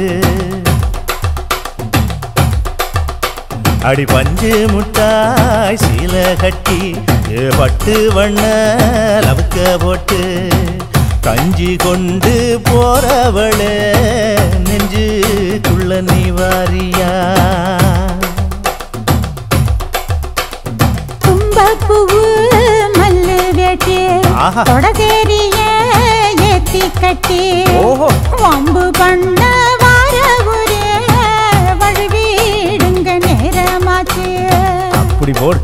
அடி பஞ்சு முட்டாய் சீல கட்டி பட்டு வண்ண லவுக்க போட்டு கஞ்சி கொண்டு போறவளே நெஞ்சுக்குள்ள நீ வாரியா தும்பப்பூவு மல்லு வேட்டி தொடதேரிய ஏத்தி கட்டி வம்பு பண்ண வார ஒரே வழுவிடுங்க நேரமாச்சு அப்படி போடு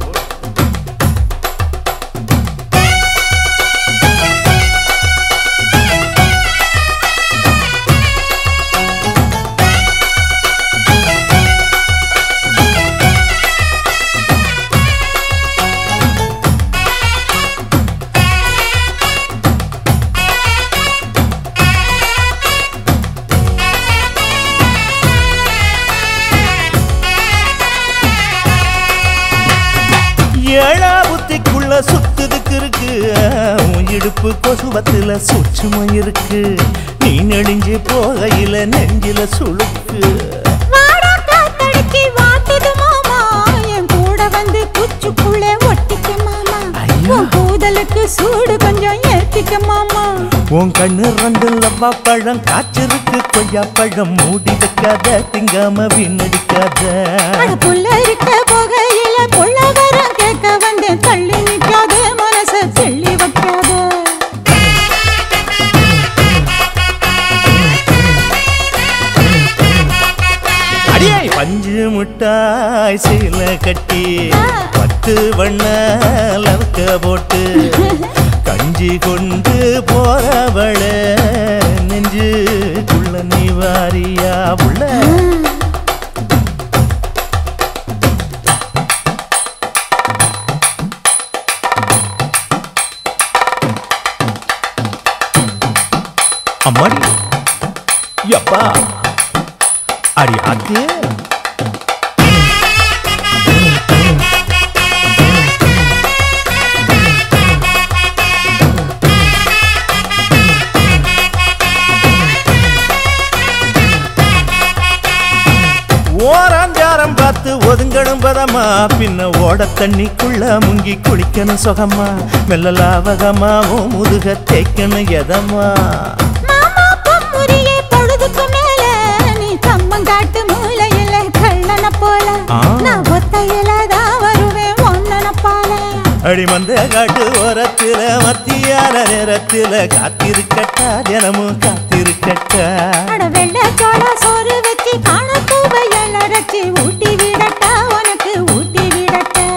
ஏழா புத்திக்குள்ள சுத்துதுக்கு இருக்கு இடுப்பு கொசுவத்துல சூட்சுமம் இருக்கு நீ நெளிஞ்சு போகையில நெஞ்சில சுளுக்கு என் கூட வந்து குச்சுக்குள்ளே ஒட்டிக்க மாமா கூதலுக்கு சூடு கொஞ்சம் ஏத்திக்க மாமா உன் கண்ணு ரெண்டு லவ்வா பழம் காய்ச்சிருக்கு கொய்யா பழம் மூடி வைக்காத திங்காம வீணடிக்காத புள்ள இருக்க போகையில புள்ள வரம் கேட்க வந்தேன் தள்ளி நிற்காத மனச தெள்ளி வைக்காத அடியே பஞ்சு முட்டாய் சீல கட்டி பத்து வண்ண லவுக்க போட்டு கஞ்சி கொண்டு போறவள நெஞ்சுக்குள்ள நீ வாரியா உள்ள அம்மாடி யப்பா அடி ஆத்து ஓராஞ்சாரம் பார்த்து ஒதுங்கணும் பதமா பின்ன ஓட தண்ணிக்குள்ள முங்கி குளிக்கணும் சுகமா மெல்ல லாவகமா ஓ முதுக தேய்க்கணும் எதமா காட்டு மூலையில கள்ளன போல நான் ஒத்தையில தான் வருவேன் ஒன்னன போல அடிமந்த காட்டு ஓரத்துல மத்தியான நேரத்துல காத்திருக்கட்டா தினமும் காத்திருக்கட்டா வெள்ள சோள சோறு வச்சு காண பூவையல் அரைச்சி ஊட்டி விடட்டா உனக்கு ஊட்டி விடட்டா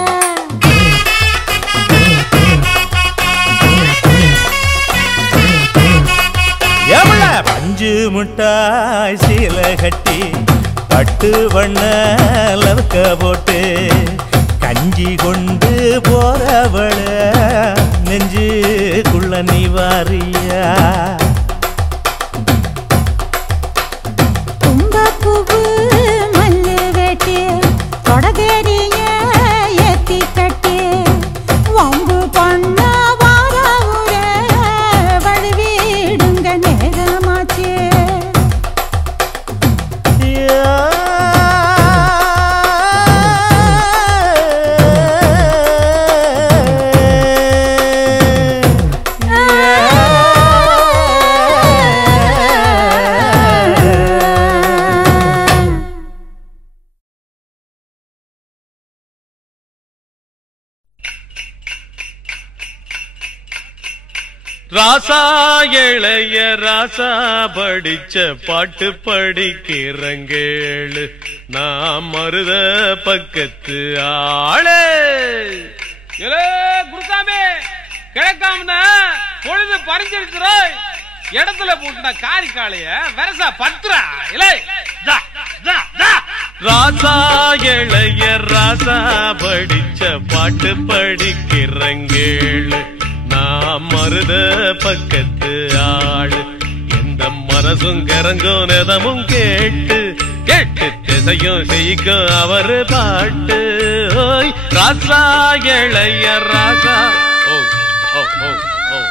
எவ்வள பஞ்சு முட்டாய் சீல கட்டி பட்டு வண்ண லவுக்க போட்டு கஞ்சி கொண்டு போறவள நெஞ்சுக்குள்ள நீ வாரியா தும்பப்பூவு மல்லு வேட்டி தொடதேரிய ஏத்தி கட்டி வம்பு பண்ண வார ஊரே வழுவிடுங்க நேரமாச்சு ராசா இளைய ராசா படிச்ச பாட்டு படிக்கிறங்கேளு நான் மருத பக்கத்து ஆளே குருசாமி கிழக்காம பொழுது பறிஞ்சிருச்சுரோய் இடத்துல போட்டுனா காரி காளைய வெரசா பத்துறா இலை ராசா இளைய ராசா படிச்ச பாட்டு படிக்கிறங்கேளு நான் மருத பக்கத்து ஆளு எந்த மனசும் கரங்கும் நெதமும் கேட்டு எட்டு திசையும் செய்யும் அவரு பாட்டு ஓய் ராசா இளைய ராசா ஓ ஓ ஓ ஓ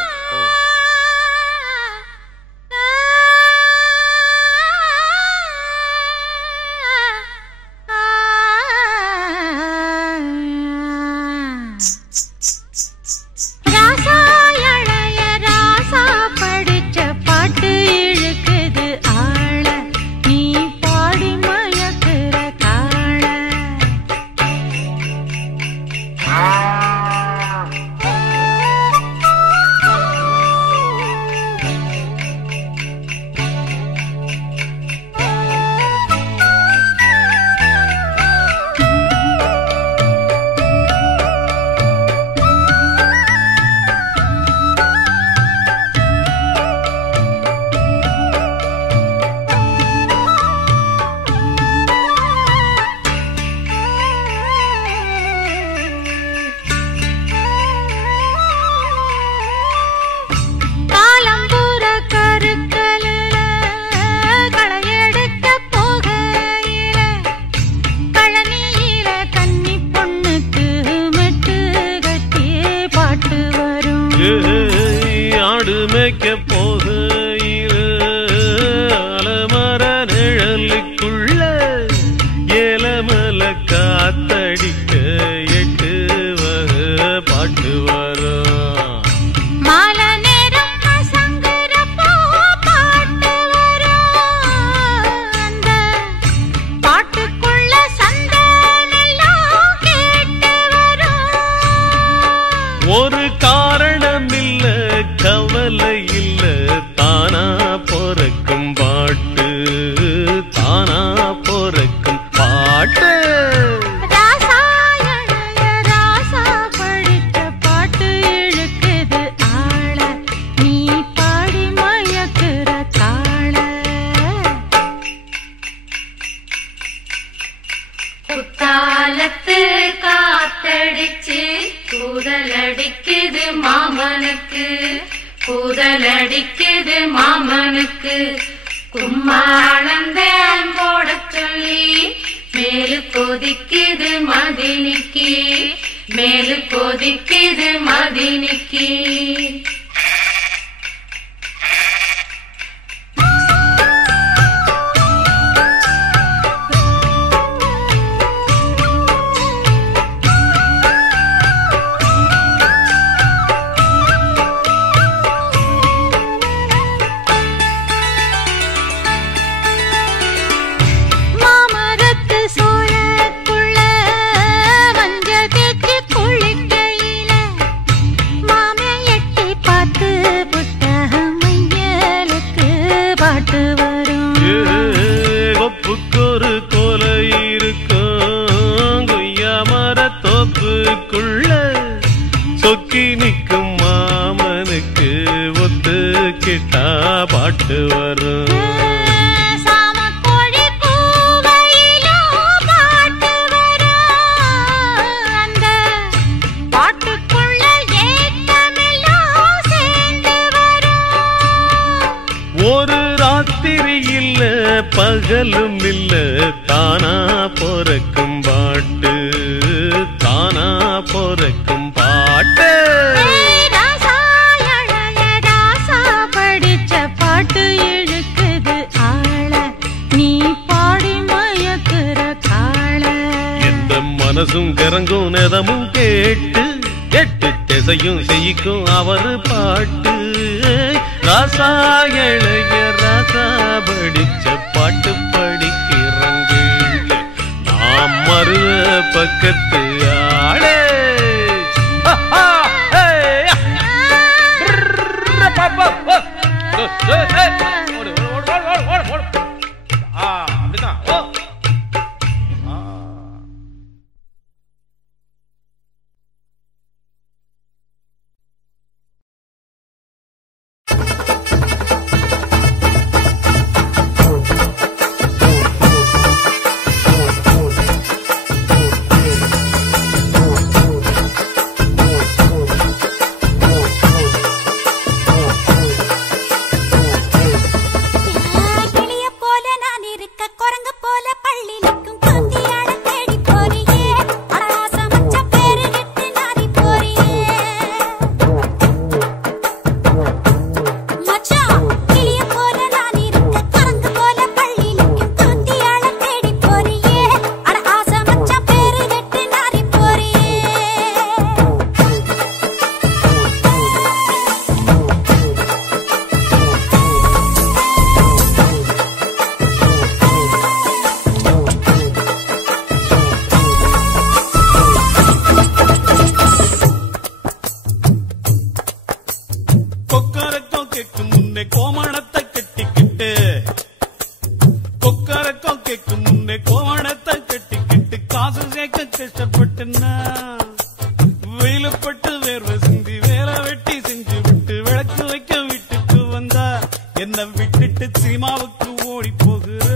சினிமாவுக்கு ஓடி போகிற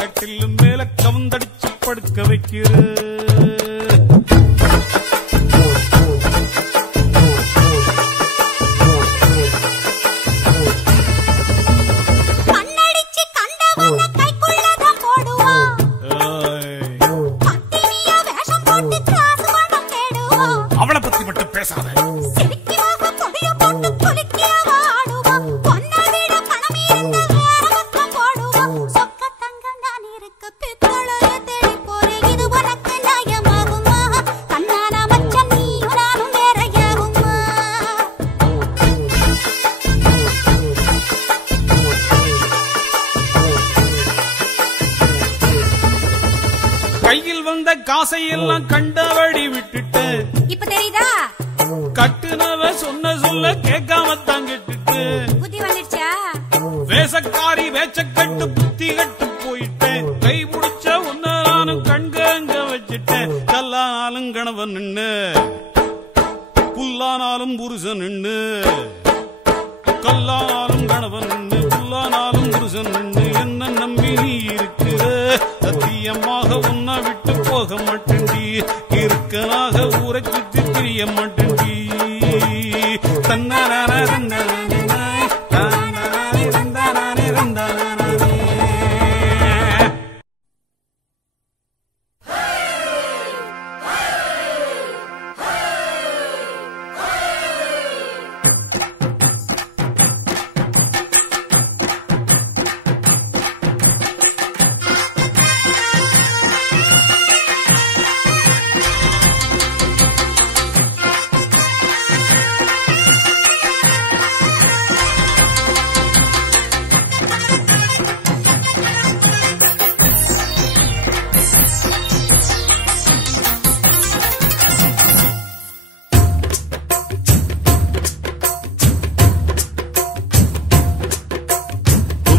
கட்டில் மேல கவுந்தடிச்சு படுக்க வைக்கிற அவளை பத்தி மட்டும் பேசாத. கையில் வந்த காசையெல்லாம் கண்டபடி விட்டுட்டு இப்ப தெரியுதா? கட்டுனவ சொன்ன சொல்ல கேட்காம தங்கிட்டு புத்தி வந்துடுச்சா? வேசக்காரி வேச்சக்கட்டு புத்தி கட்டு போயிட்டேன். கை முடிச்ச உன்ன நானும் கண்கங்க வச்சுட்டேன். கல்லானாலும் கணவன் நின்னு புல்லானாலும் புருஷன் நின்னு கல்லானாலும் கணவன் நின்னு புல்லானாலும் புருஷன் நின்னு என்ன நம்பி நீ இருக்கிற சத்தியமாக உன்னை விட்டு போக மாட்டேன்டி. இருக்கனாக ஊரை சுத்தி தெரிய மாட்டேன்டி. தன்னாரே தன்னாரே தன்னாரே தன்னாரே தன்னாரே.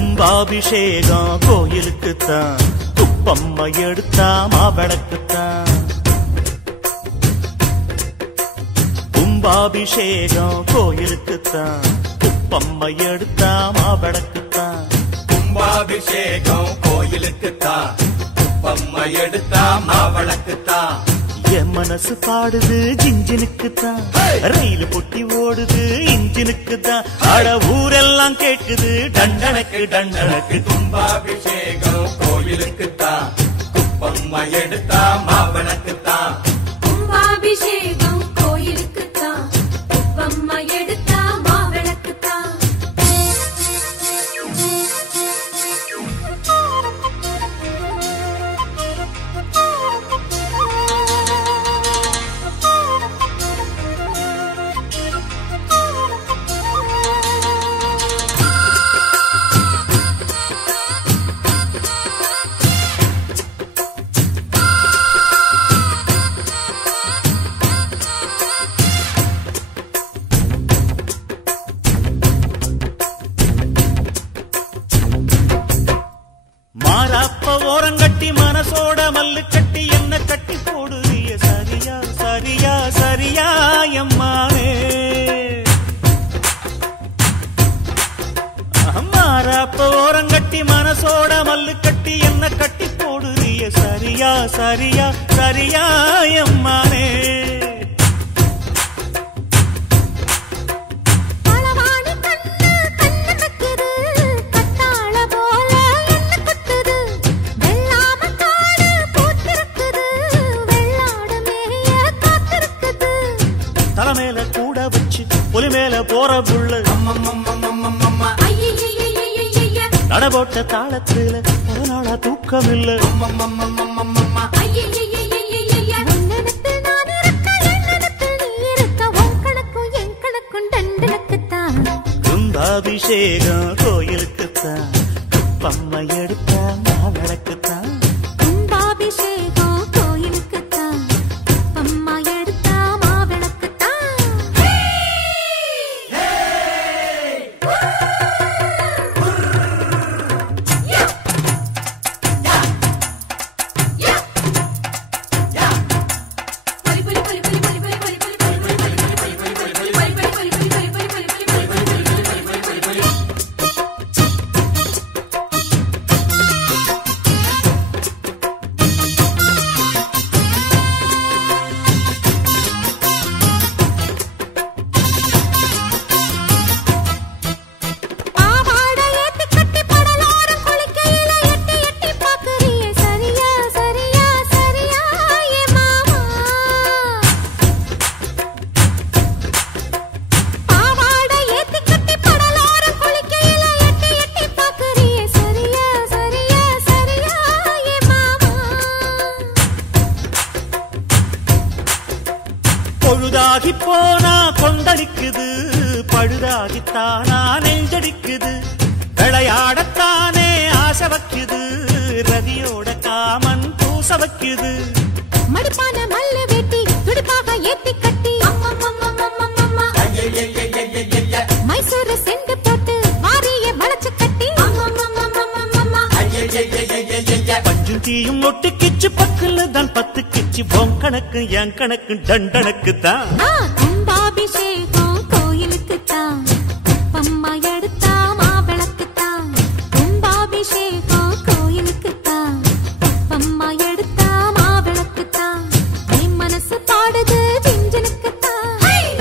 கும்பாபிஷேகம் கோயிலுக்குத்தான், குப்பம்மை எடுத்தா மாவிளக்குத்தான். கும்பாபிஷேகம் கோயிலுக்குத்தான், குப்பம்மை எடுத்தா மாவிளக்குத்தான். கும்பாபிஷேகம் கோயிலுக்குத்தான், குப்பம்மை எடுத்தா மாவிளக்குத்தான். என் மனசு பாடுது ஜிஞ்சினுக்குத்தான், ரயில் பொட்டி ஓடுது இன்ஜினுக்குத்தான். அட ஊரெல்லாம் கேட்குது டண்டனக்கு டண்டனக்கு. கும்பாபிஷேகம் கோயிலுக்குத்தான், குப்பம்மை எடுத்தா மாவிளக்குத்தான். கும்பாபிஷேகம் கோயிலுக்குத்தான், குப்பம்மை எடுத்தா மாவிளக்குத்தான். மாறாப்ப ஓரங்கட்டி மனசோட மல்லு கட்டி என்ன கட்டி போடுறிய சரியா சரியா சரியா எம்மானே. மாறாப்ப ஓரங்கட்டி மனசோட மல்லு கட்டி என்ன கட்டி போடுறிய சரியா சரியா சரியா எம்மானே. தலைமையில கூட வச்சு புலி மேல போற புள்ள நடபோட்ட தாளத்துல ஒரு நாளா தூக்கம் இல்ல. கும்பாபிஷேகம் கோயிலுக்குத்தான், குப்பம்மை எடுத்தா மாவிளக்குத்தான். கும்பாபிஷேகம் கோயிலுக்குத்தான், குப்பம்மை எடுத்தா மாவிளக்குத்தான். பருவாகி போனா கொந்தளிக்குது, பழுதாகித்தானா நெஞ்சடிக்குது. விளையாடத்தானே ஆசை வைக்குது, ரதியோட காமன் பூச வைக்குது. மடிப்பான மல்ல வெட்டி துடுப்பாக ஏத்தி கட்டி மைசூர் செண்டு போட்டு மாறிய வளைச்சு கட்டி பஞ்சும் தீயும் ஒட்டுக்கிச்சு பக்கல தான் பத்து கிச்சு. பொன் கணக்கு என் கணக்கு தண்டனுக்கு தான். கும்பாபிஷேகம் கோயிலுக்கு தான், குப்பம்மா எடுத்தா மாவிளக்கு தான். கும்பாபிஷேகம் கோயிலுக்கு தான், குப்பம்மா எடுத்தா மாவிளக்கு தான். என் மனசு பாடுது ஜிஞ்சனுக்கு தான்,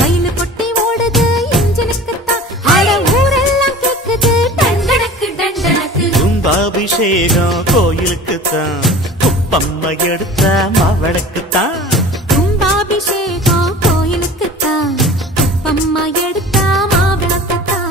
ரயில் பொட்டி ஓடுது இன்ஜனுக்கு தான். அட ஊரெல்லாம் கேக்குது டண்டனக்கு டண்டனக்கு. கும்பாபிஷேகம் கோயிலுக்கு தான், குப்பம்மா எடுத்த மாவிளக்கு தான். கும்பாபிஷேகம் கோயிலுக்கு தான், குப்பம்மா எடுத்தா மாவிளக்கு தான்.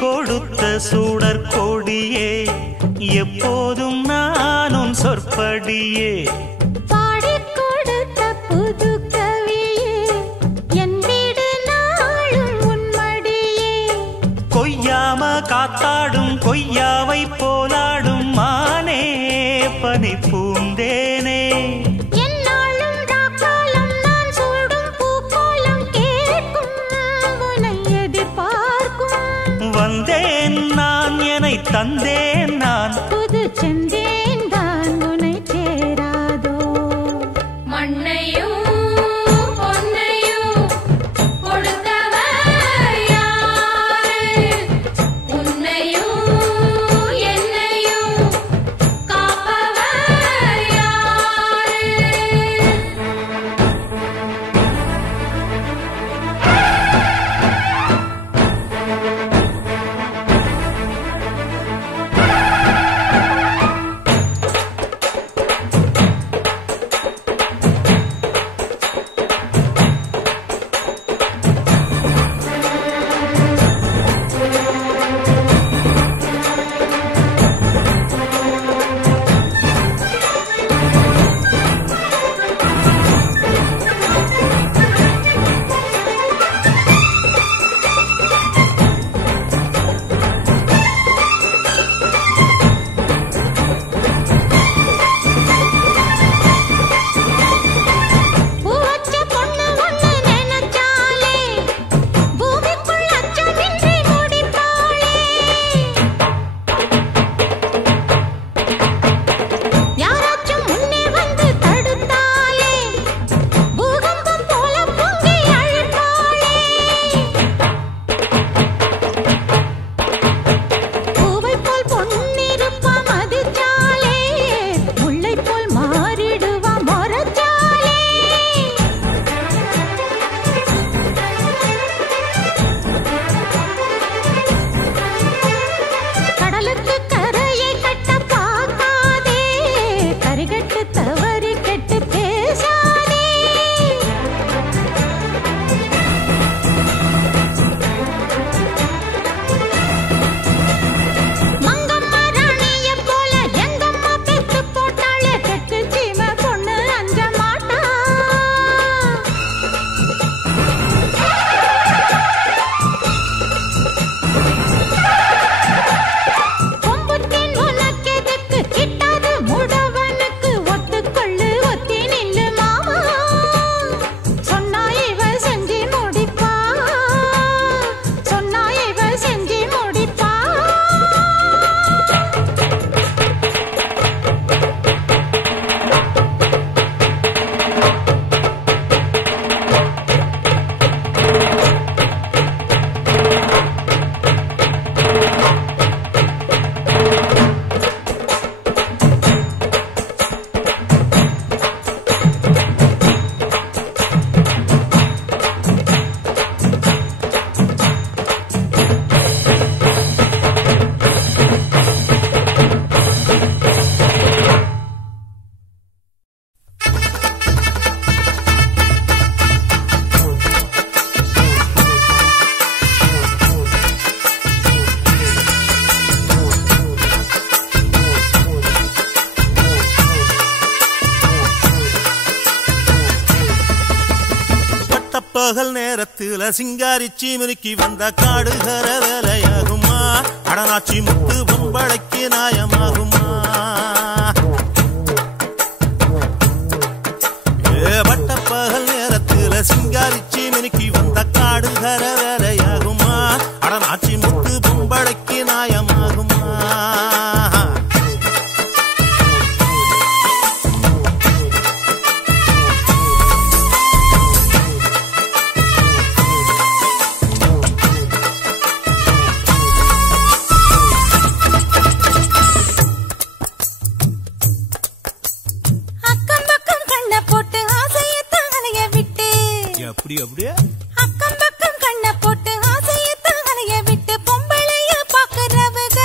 கொடுத்த சூடர் கொடியே, எப்போதும் நானும் சொற்படியே. பாடிக் கொடுத்த புது கவியே, என் வீடு நாளும் உன்மடியே. கொய்யாம காத்தாடும் கொய்யாவை போலாடும் மானே, பனி பூந்தேனே. என்னாலும் ராக்காலம் நான் சூடும் பூக்கோலம் கேட்கும், உன்னை எதிர்பார்க்கும். வந்தேன் நான் என்னை தந்தேன் நான், புது செந்தேன் தான் உன்னை சேராதோ. பட்டப்பகல் நேரத்துல சிங்காரிச்சி மினுக்கி வந்த காடுகர வேலையாகுமா அடனாச்சி முத்து பொம்பளைக்கு நாயமாகுமா பட்டப்பகல் நேரத்துல சிங்காரிச்சி மினுக்கி வந்த காடுகர வேலையாகுமா அடனாச்சி முத்து பொம்பளைக்கு நாயமாகுமா அப்படியே அக்கம் பக்கம் கண்ண போட்டு ஆசையத்தான் அலைய விட்டு பொம்பளைய பாக்குறவங்க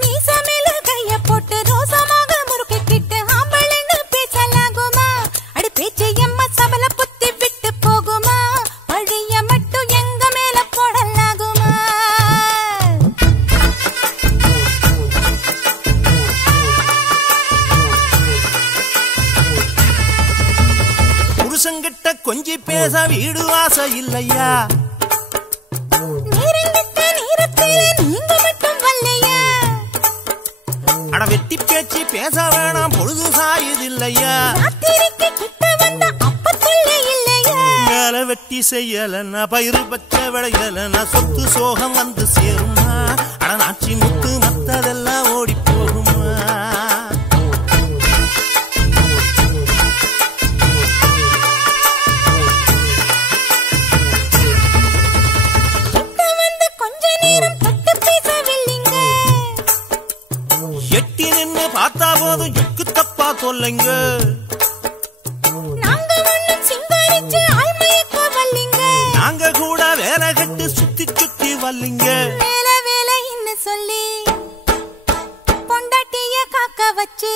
மீச மேல கைய போட்டு ரோசமாக முறுக்கிட்டு ஆம்பளைன்னு பேசலாகுமா அடி பேச்சு எம்மா சபல புத்தி விட்டு போகுமா பழிய மட்டும் எங்க மேல போடலாகுமா புருஷங்கிட்ட கொஞ்சி பேச வீடு ஆசை இல்லையா நீங்க மட்டும் வல்லையா அட வெட்டி பேச்சு பேச வேணாம் பொழுது சாயுது இல்லையா மேல வெட்டி செய்யலன்னா பயிறு பச்சை விளையலன்னா சொத்து சோகம் வந்து சேருமா அட நாச்சி முத்து மத்ததெல்லாம் ஓடி போகுமா எட்டி நின்னு பார்த்தா போதும் எக்கு தப்பா சொல்லுங்க நாங்க கூட வேலை கட்டு சுத்தி சுத்தி வல்லிங்க வேலை வேலைன்னு சொல்லி பொண்டாட்டிய காக்க வச்சு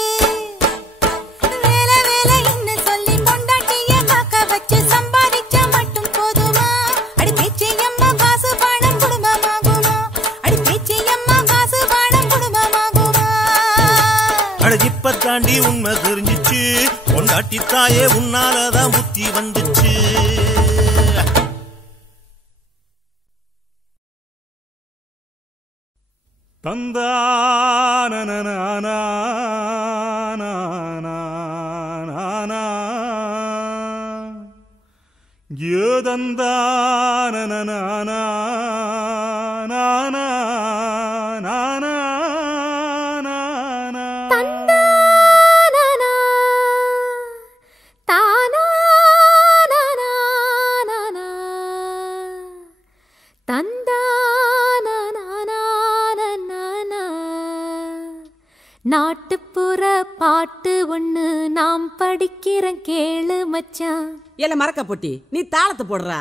வேலை வேலைன்னு சொல்லி பொண்டாட்டிய காக்க வச்சு சம்பாதிச்ச மட்டும் போதுமா அடி பேச்சு எம்மா காசு பணம் குடும்பமாகுமா அடி பேச்சு எம்மா காசு பணம் குடும்பமாகுமா இப்ப தாண்டி உண்மை தெரிஞ்சிச்சு பொண்டாட்டி தாயே உன்னாலதான் புத்தி வந்துச்சு தந்தானா யோதந்தானா நாட்டுப்புற பாட்டு ஒண்ணு நாம் படிக்கிற கேளு மச்சான். ஏல மறக்க போட்டி நீ தாளத்தை போடுறா.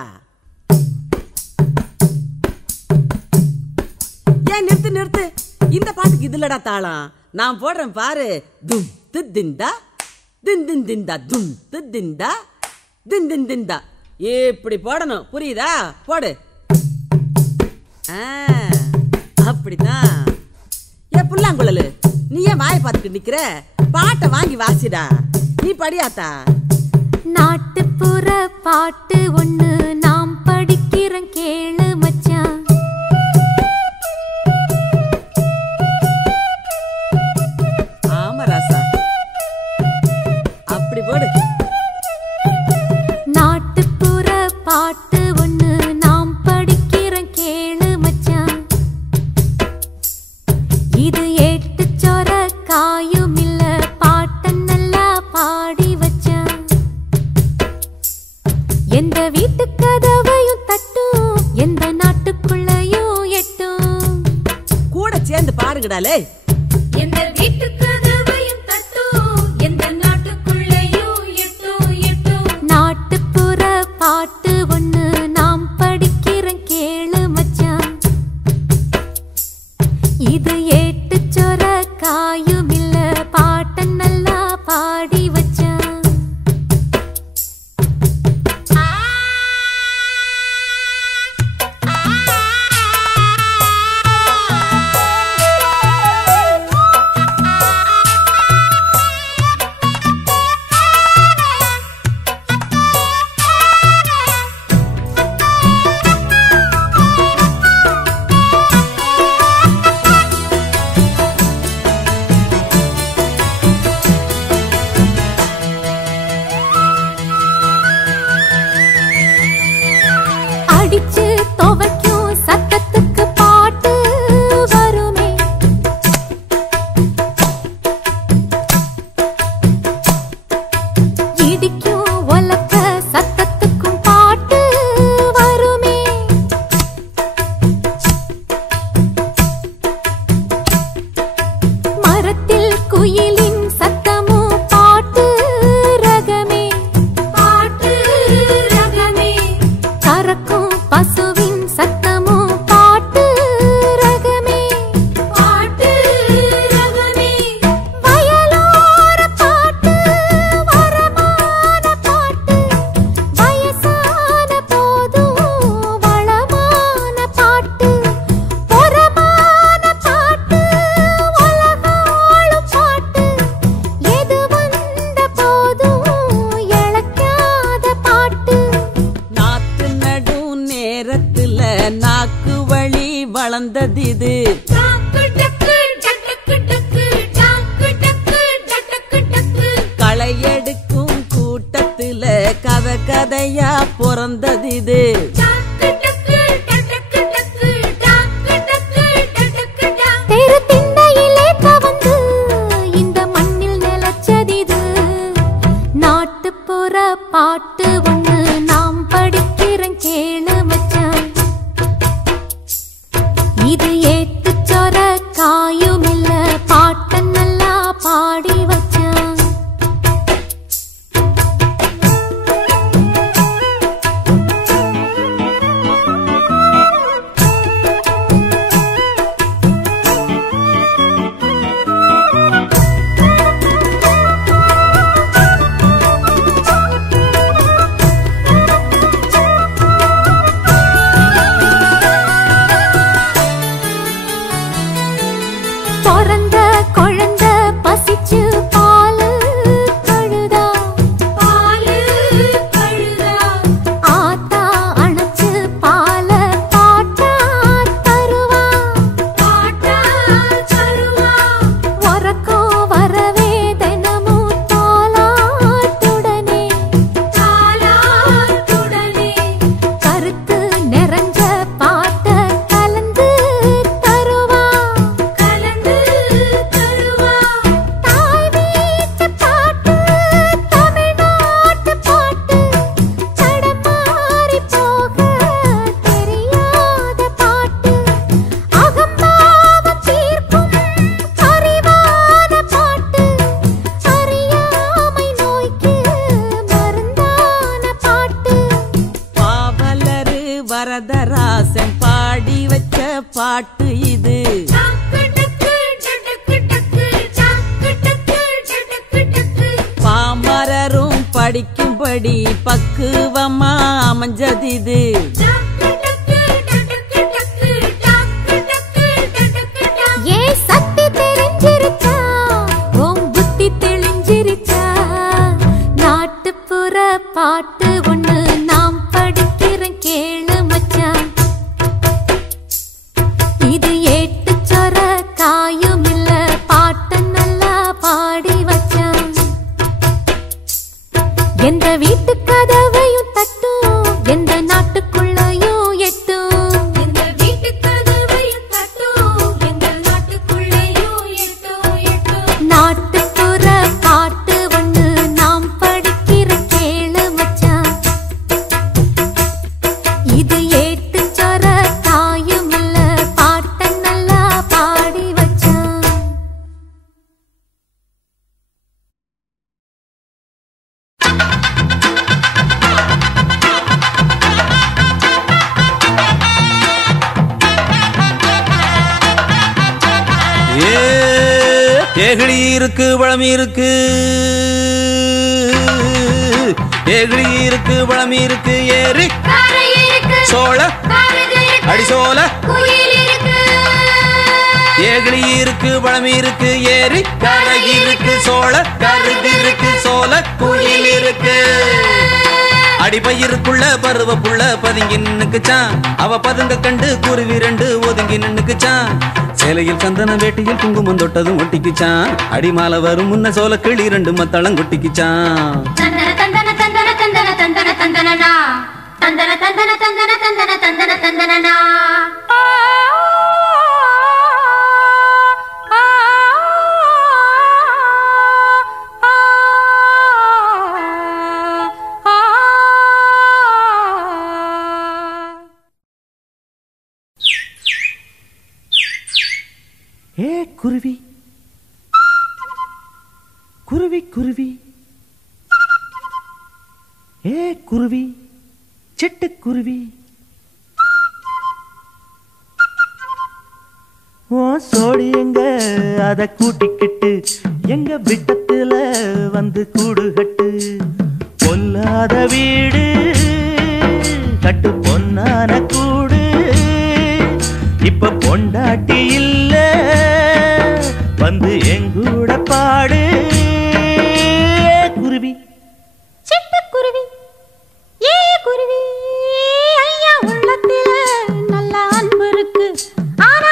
ஏன் நிறுத்து நிறுத்து, இந்த பாட்டுக்கு இதுலடா தாளம். நான் போடுறேன் பாரு. தும் திந்தா தின் தின் திந்தா தும் திந்தா தின் தின் திந்தா இப்படி போடணும், புரியுதா? போடு. அப்படிதான். ஏ புல்லாங்குழலு, நீ ஏன் வாயை பார்த்துட்டு நிக்கிற? பாட்டை வாங்கி வாசிடா. நீ படியாத்தா. நாட்டுப்புற பாட்டு ஒண்ணு நாம் படிக்கிற கேளு மச்சான். ஆமா ராசா, அப்படி போடு. நாட்டுப்புற பாட்டு ஒண்ணு நாம் படிக்கிற கேளு மச்சான். இது ஏட்டு சொர காயும் இல்ல, பாட்ட நல்லா பாடி வச்சான். எந்த வீட்டு கதவையும் தட்டும், எந்த நாட்டுக்குள்ளையும் எட்டும். கூட சேர்ந்து பாருங்கடாலே. எந்த வீட்டு கதவையும் தட்டும், எந்த நாட்டுக்குள்ளையும் எட்டும் எட்டும். நாட்டுப்புற பாட்டு ஒண்ணு நாம் படிக்கிற கேளு மச்சான். இது ஏட்டு சொர காயும் இல்ல, பாட்ட நல்லா பாடி வச்சான். பிறந்ததிது. களையெடுக்கும் கூட்டத்துல கதை கதையா பிறந்ததிது. பாட்டு ஒண்ணு நாம் படிக்கிறேன் கேளு மச்சான். இது ஏத்து சொர காயும் இல்ல பாட்ட நல்லா பாடி வச்சான். பிறந்த குழந்தை பசிச்சு பாலு கழுதா ஆத்தா அணைச்சு பால பாட்டா தருவா உறக்கோ வரவே தினமும் தாலாட்டுடனே கருத்து நிறைஞ்ச பாட்ட கலந்து தருவா. தாய் வீட்டு பாட்டு தமிழ்நாட்டு பாட்டு தடமாறி போக தெரியாத பாட்டு அகம்பாவம் தீர்க்கும் அறிவான பாட்டு அறியாமை நோய்க்கு மருந்தான பாட்டு. பாவலரு வரதராசன் பாடி வச்ச பாட்டு இது. பாமரரும் படிக்கும்படி பக்குவமா அமைஞ்சதிது. ஏன் சக்தி தெரிஞ்சிருச்சா உன் புத்தி தெளிஞ்சிருச்சா. நாட்டுப்புற பாட்டு ஒண்ணு நாம் படிக்கிறேன் கேளு மச்சான். இது ஏட்டு சொர காயும் இல்ல பாட்ட நல்லா பாடி வச்சான். எந்த வீட்டு கதவையும் தட்டும் எந்த நாட்டுக்குள்ளையும் எட்டும். எந்த வீட்டு கதவையும் தட்டும் எந்த நாட்டுக்குள்ளையும் எட்டும். நாட்டுப்புற பாட்டு ஒண்ணு நாம் படிக்கிற கேளு மச்சான். இது ஏட்டு சொர காயும் இல்ல பாட்ட நல்லா பாடி வச்சான். ஏகிழி இருக்கு பழமி இருக்கு ஏகிழி இருக்கு பழமி இருக்கு ஏறி சோழ அடிசோல ஏகிழி இருக்கு பழமி இருக்கு ஏறி கரை இருக்கு சோழ கருது இருக்கு சோல குயில் இருக்கு. அடிபயிருக்குள்ள பருவ புள்ள பதுங்கி நின்னுக்குச்சான். அவ பதுங்க கண்டு குருவி ரெண்டு ஒதுங்கி நின்னுக்குச்சான். சேலையில் சந்தன வேட்டியில் குங்குமம் தொட்டதும் ஒட்டிக்குச்சான். அடிமால வரும் முன்ன சோல கிளி ரெண்டு மத்தளம் கொட்டிக்குச்சான். தந்தன தந்தன தந்தன தந்தன தந்தன தந்தனனா தந்தன தந்தன தந்தன தந்தன தந்தன தந்தனனா. ஏ குருவி குருவி குருவி ஏ குருவி சிட்டுக்குருவி ஓ சோடி எங்க அத கூட்டிக்கிட்டு எங்க விட்டத்துல வந்து கூடு கட்டு. பொல்லாத வீடு கட்டு பொன்னான கூடு. இப்ப பொண்டாட்டி இல்ல வந்து எங்கூட பாடு. குருவி சிட்டுக்குருவி ஏ குருவி ஐயா உள்ளத்துல நல்ல அன்பு இருக்கு. ஆனா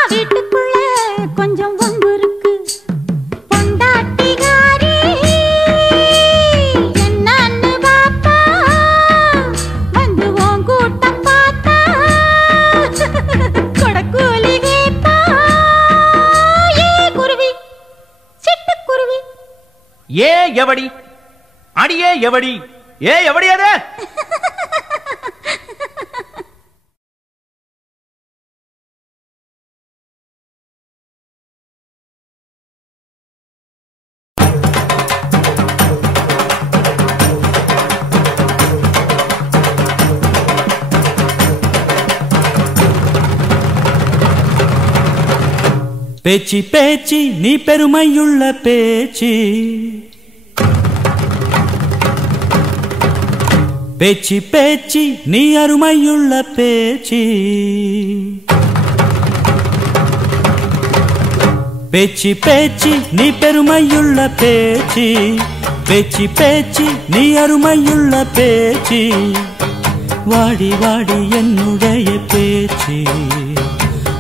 எவடி அடியே எவடி ஏ எவடி அது பேச்சி பேச்சி நீ பெருமையுள்ள பேச்சி பேச்சி பேச்சி நீ அருமையுள்ள பேச்சி பேச்சி பேச்சி நீ பெருமையுள்ள பேச்சி பேச்சி பேச்சி நீ அருமையுள்ள பேச்சி வாடி வாடி என்னுடைய பேச்சி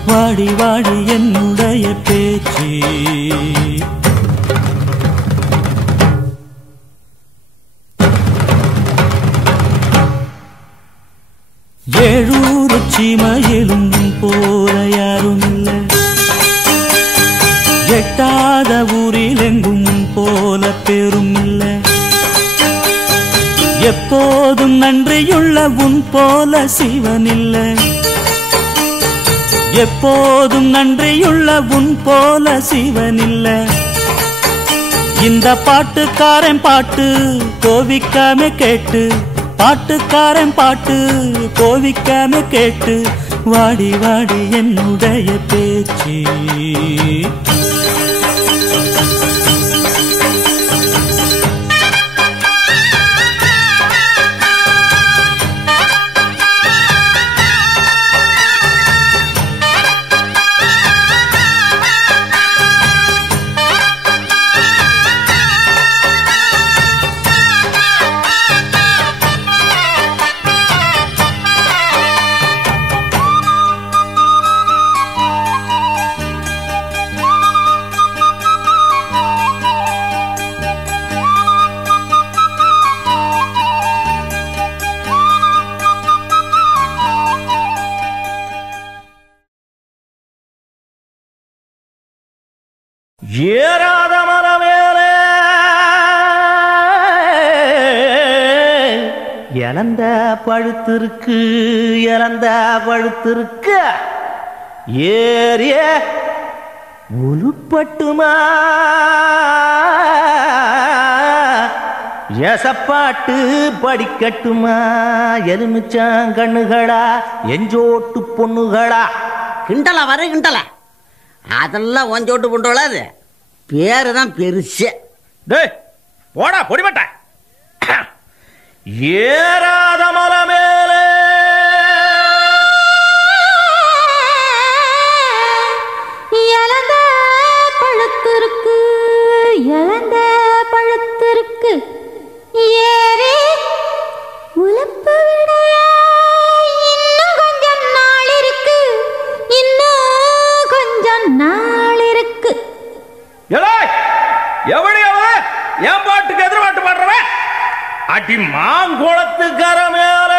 வாடி வாடி என்னுடைய பேச்சி ஏழூர் சீமையிலும் போல யாரும் இல்லை எட்டாத ஊரில் எங்கும் போல பேரும் இல்லை எப்போதும் நன்றியுள்ள உன் போல சிவன் இல்லை எப்போதும் நன்றியுள்ள உன் போல சிவன் இல்ல இந்த பாட்டுக்காரன் பாட்டு கோவிக்காம கேட்டு பாட்டுக்காரன் பாட்டு கோவிக்காம கேட்டு வாடி வாடி என்னுடைய பேச்சி ஏறாத மரமேலே இழந்த பழுத்திருக்கு இழந்த பழுத்திருக்கு ஏறிய உருப்பட்டுமா எசப்பாட்டு படிக்கட்டுமா எலுமிச்சாங்கண்ணுகளா எஞ்சோட்டு பொண்ணுகளா கிண்டலா வர கிண்டலா அதெல்லாம் ஒஞ்சோட்டு பண்ணுறோல அது பேரு தான் பெருசு டேய் போடா பொடிமட்ட ஏறாத மலை மேலே இழந்த பழுத்திருக்கு இழந்த பழுத்திருக்கு ஏறி உழப்பு விட இன்னும் கொஞ்சம் நாள் இருக்கு இன்னும் கொஞ்சம் நாள் இருக்கு எவடி அவன் என் பாட்டுக்கு எதிர்பாட்டு பாடுறவன் அடி மாங்குளத்துக்கர மேல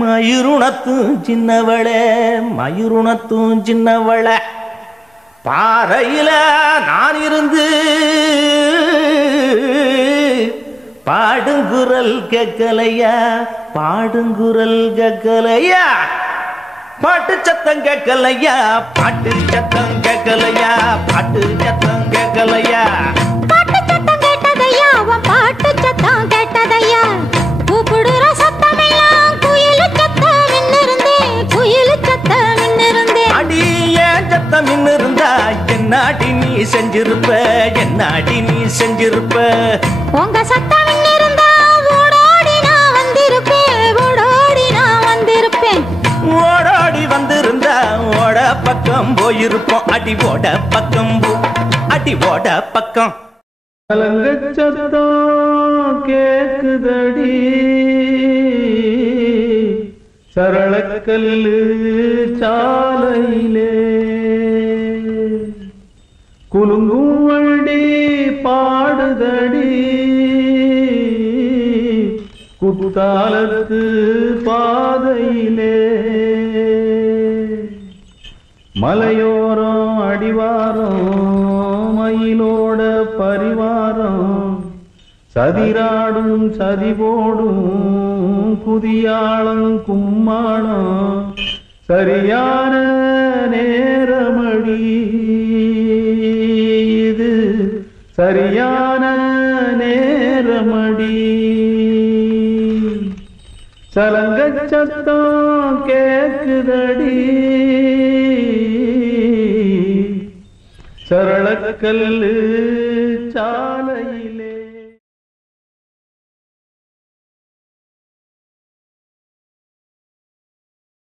மயிருணத்தும் சின்னவளே மயிருணத்தும் சின்னவளே பாறையில நான் இருந்து பாடுங்குரல் கேட்கலையா பாடுங்குரல் கேட்கலையா பாட்டு சத்தம் கேட்கலையா பாட்டு சத்தம் கேட்கலையா பாட்டு சத்தம் கேட்கலையா பாட்டு சத்தம் கேட்டதையா அவன் பாட்டு சத்தம் கேட்டதையா கூப்பிடுற சத்தம் எல்லாம் குயிலு சத்தம் மின்னிருந்தேன் குயிலு சத்தம் மின்னிருந்தேன் அடி ஏன் சத்தம் மின்னிருந்தா என்னாடி நீ செஞ்சிருப்ப என்னாடி நீ செஞ்சிருப்ப உங்க சத்தம் மின்னிருந்தா ஓடோடி நான் வந்திருப்பேன் ஓடோடி நான் வந்திருப்பேன் ஓடோடி வந்திருந்தா ஓட பக்கம் போயிருப்போம் அடி ஓட பக்கம் அடி ஓட பக்கம் சத்தம் கேக்குதடி சரளக்கல்லு சாலையிலே குலுங்கும் வண்டி பாடுதடி குத்தாலத்து பாதையிலே மலையோரம் அடிவாரம் மயிலோட பரிவாரம் சதிராடும் சதிபோடும் புதியாளம் கும்மாளம் சரியான நேரமடி இது சரியான நேரமடி சலங்க சத்தம் கேக்குதடி சரளக்கல்லு சாலையிலே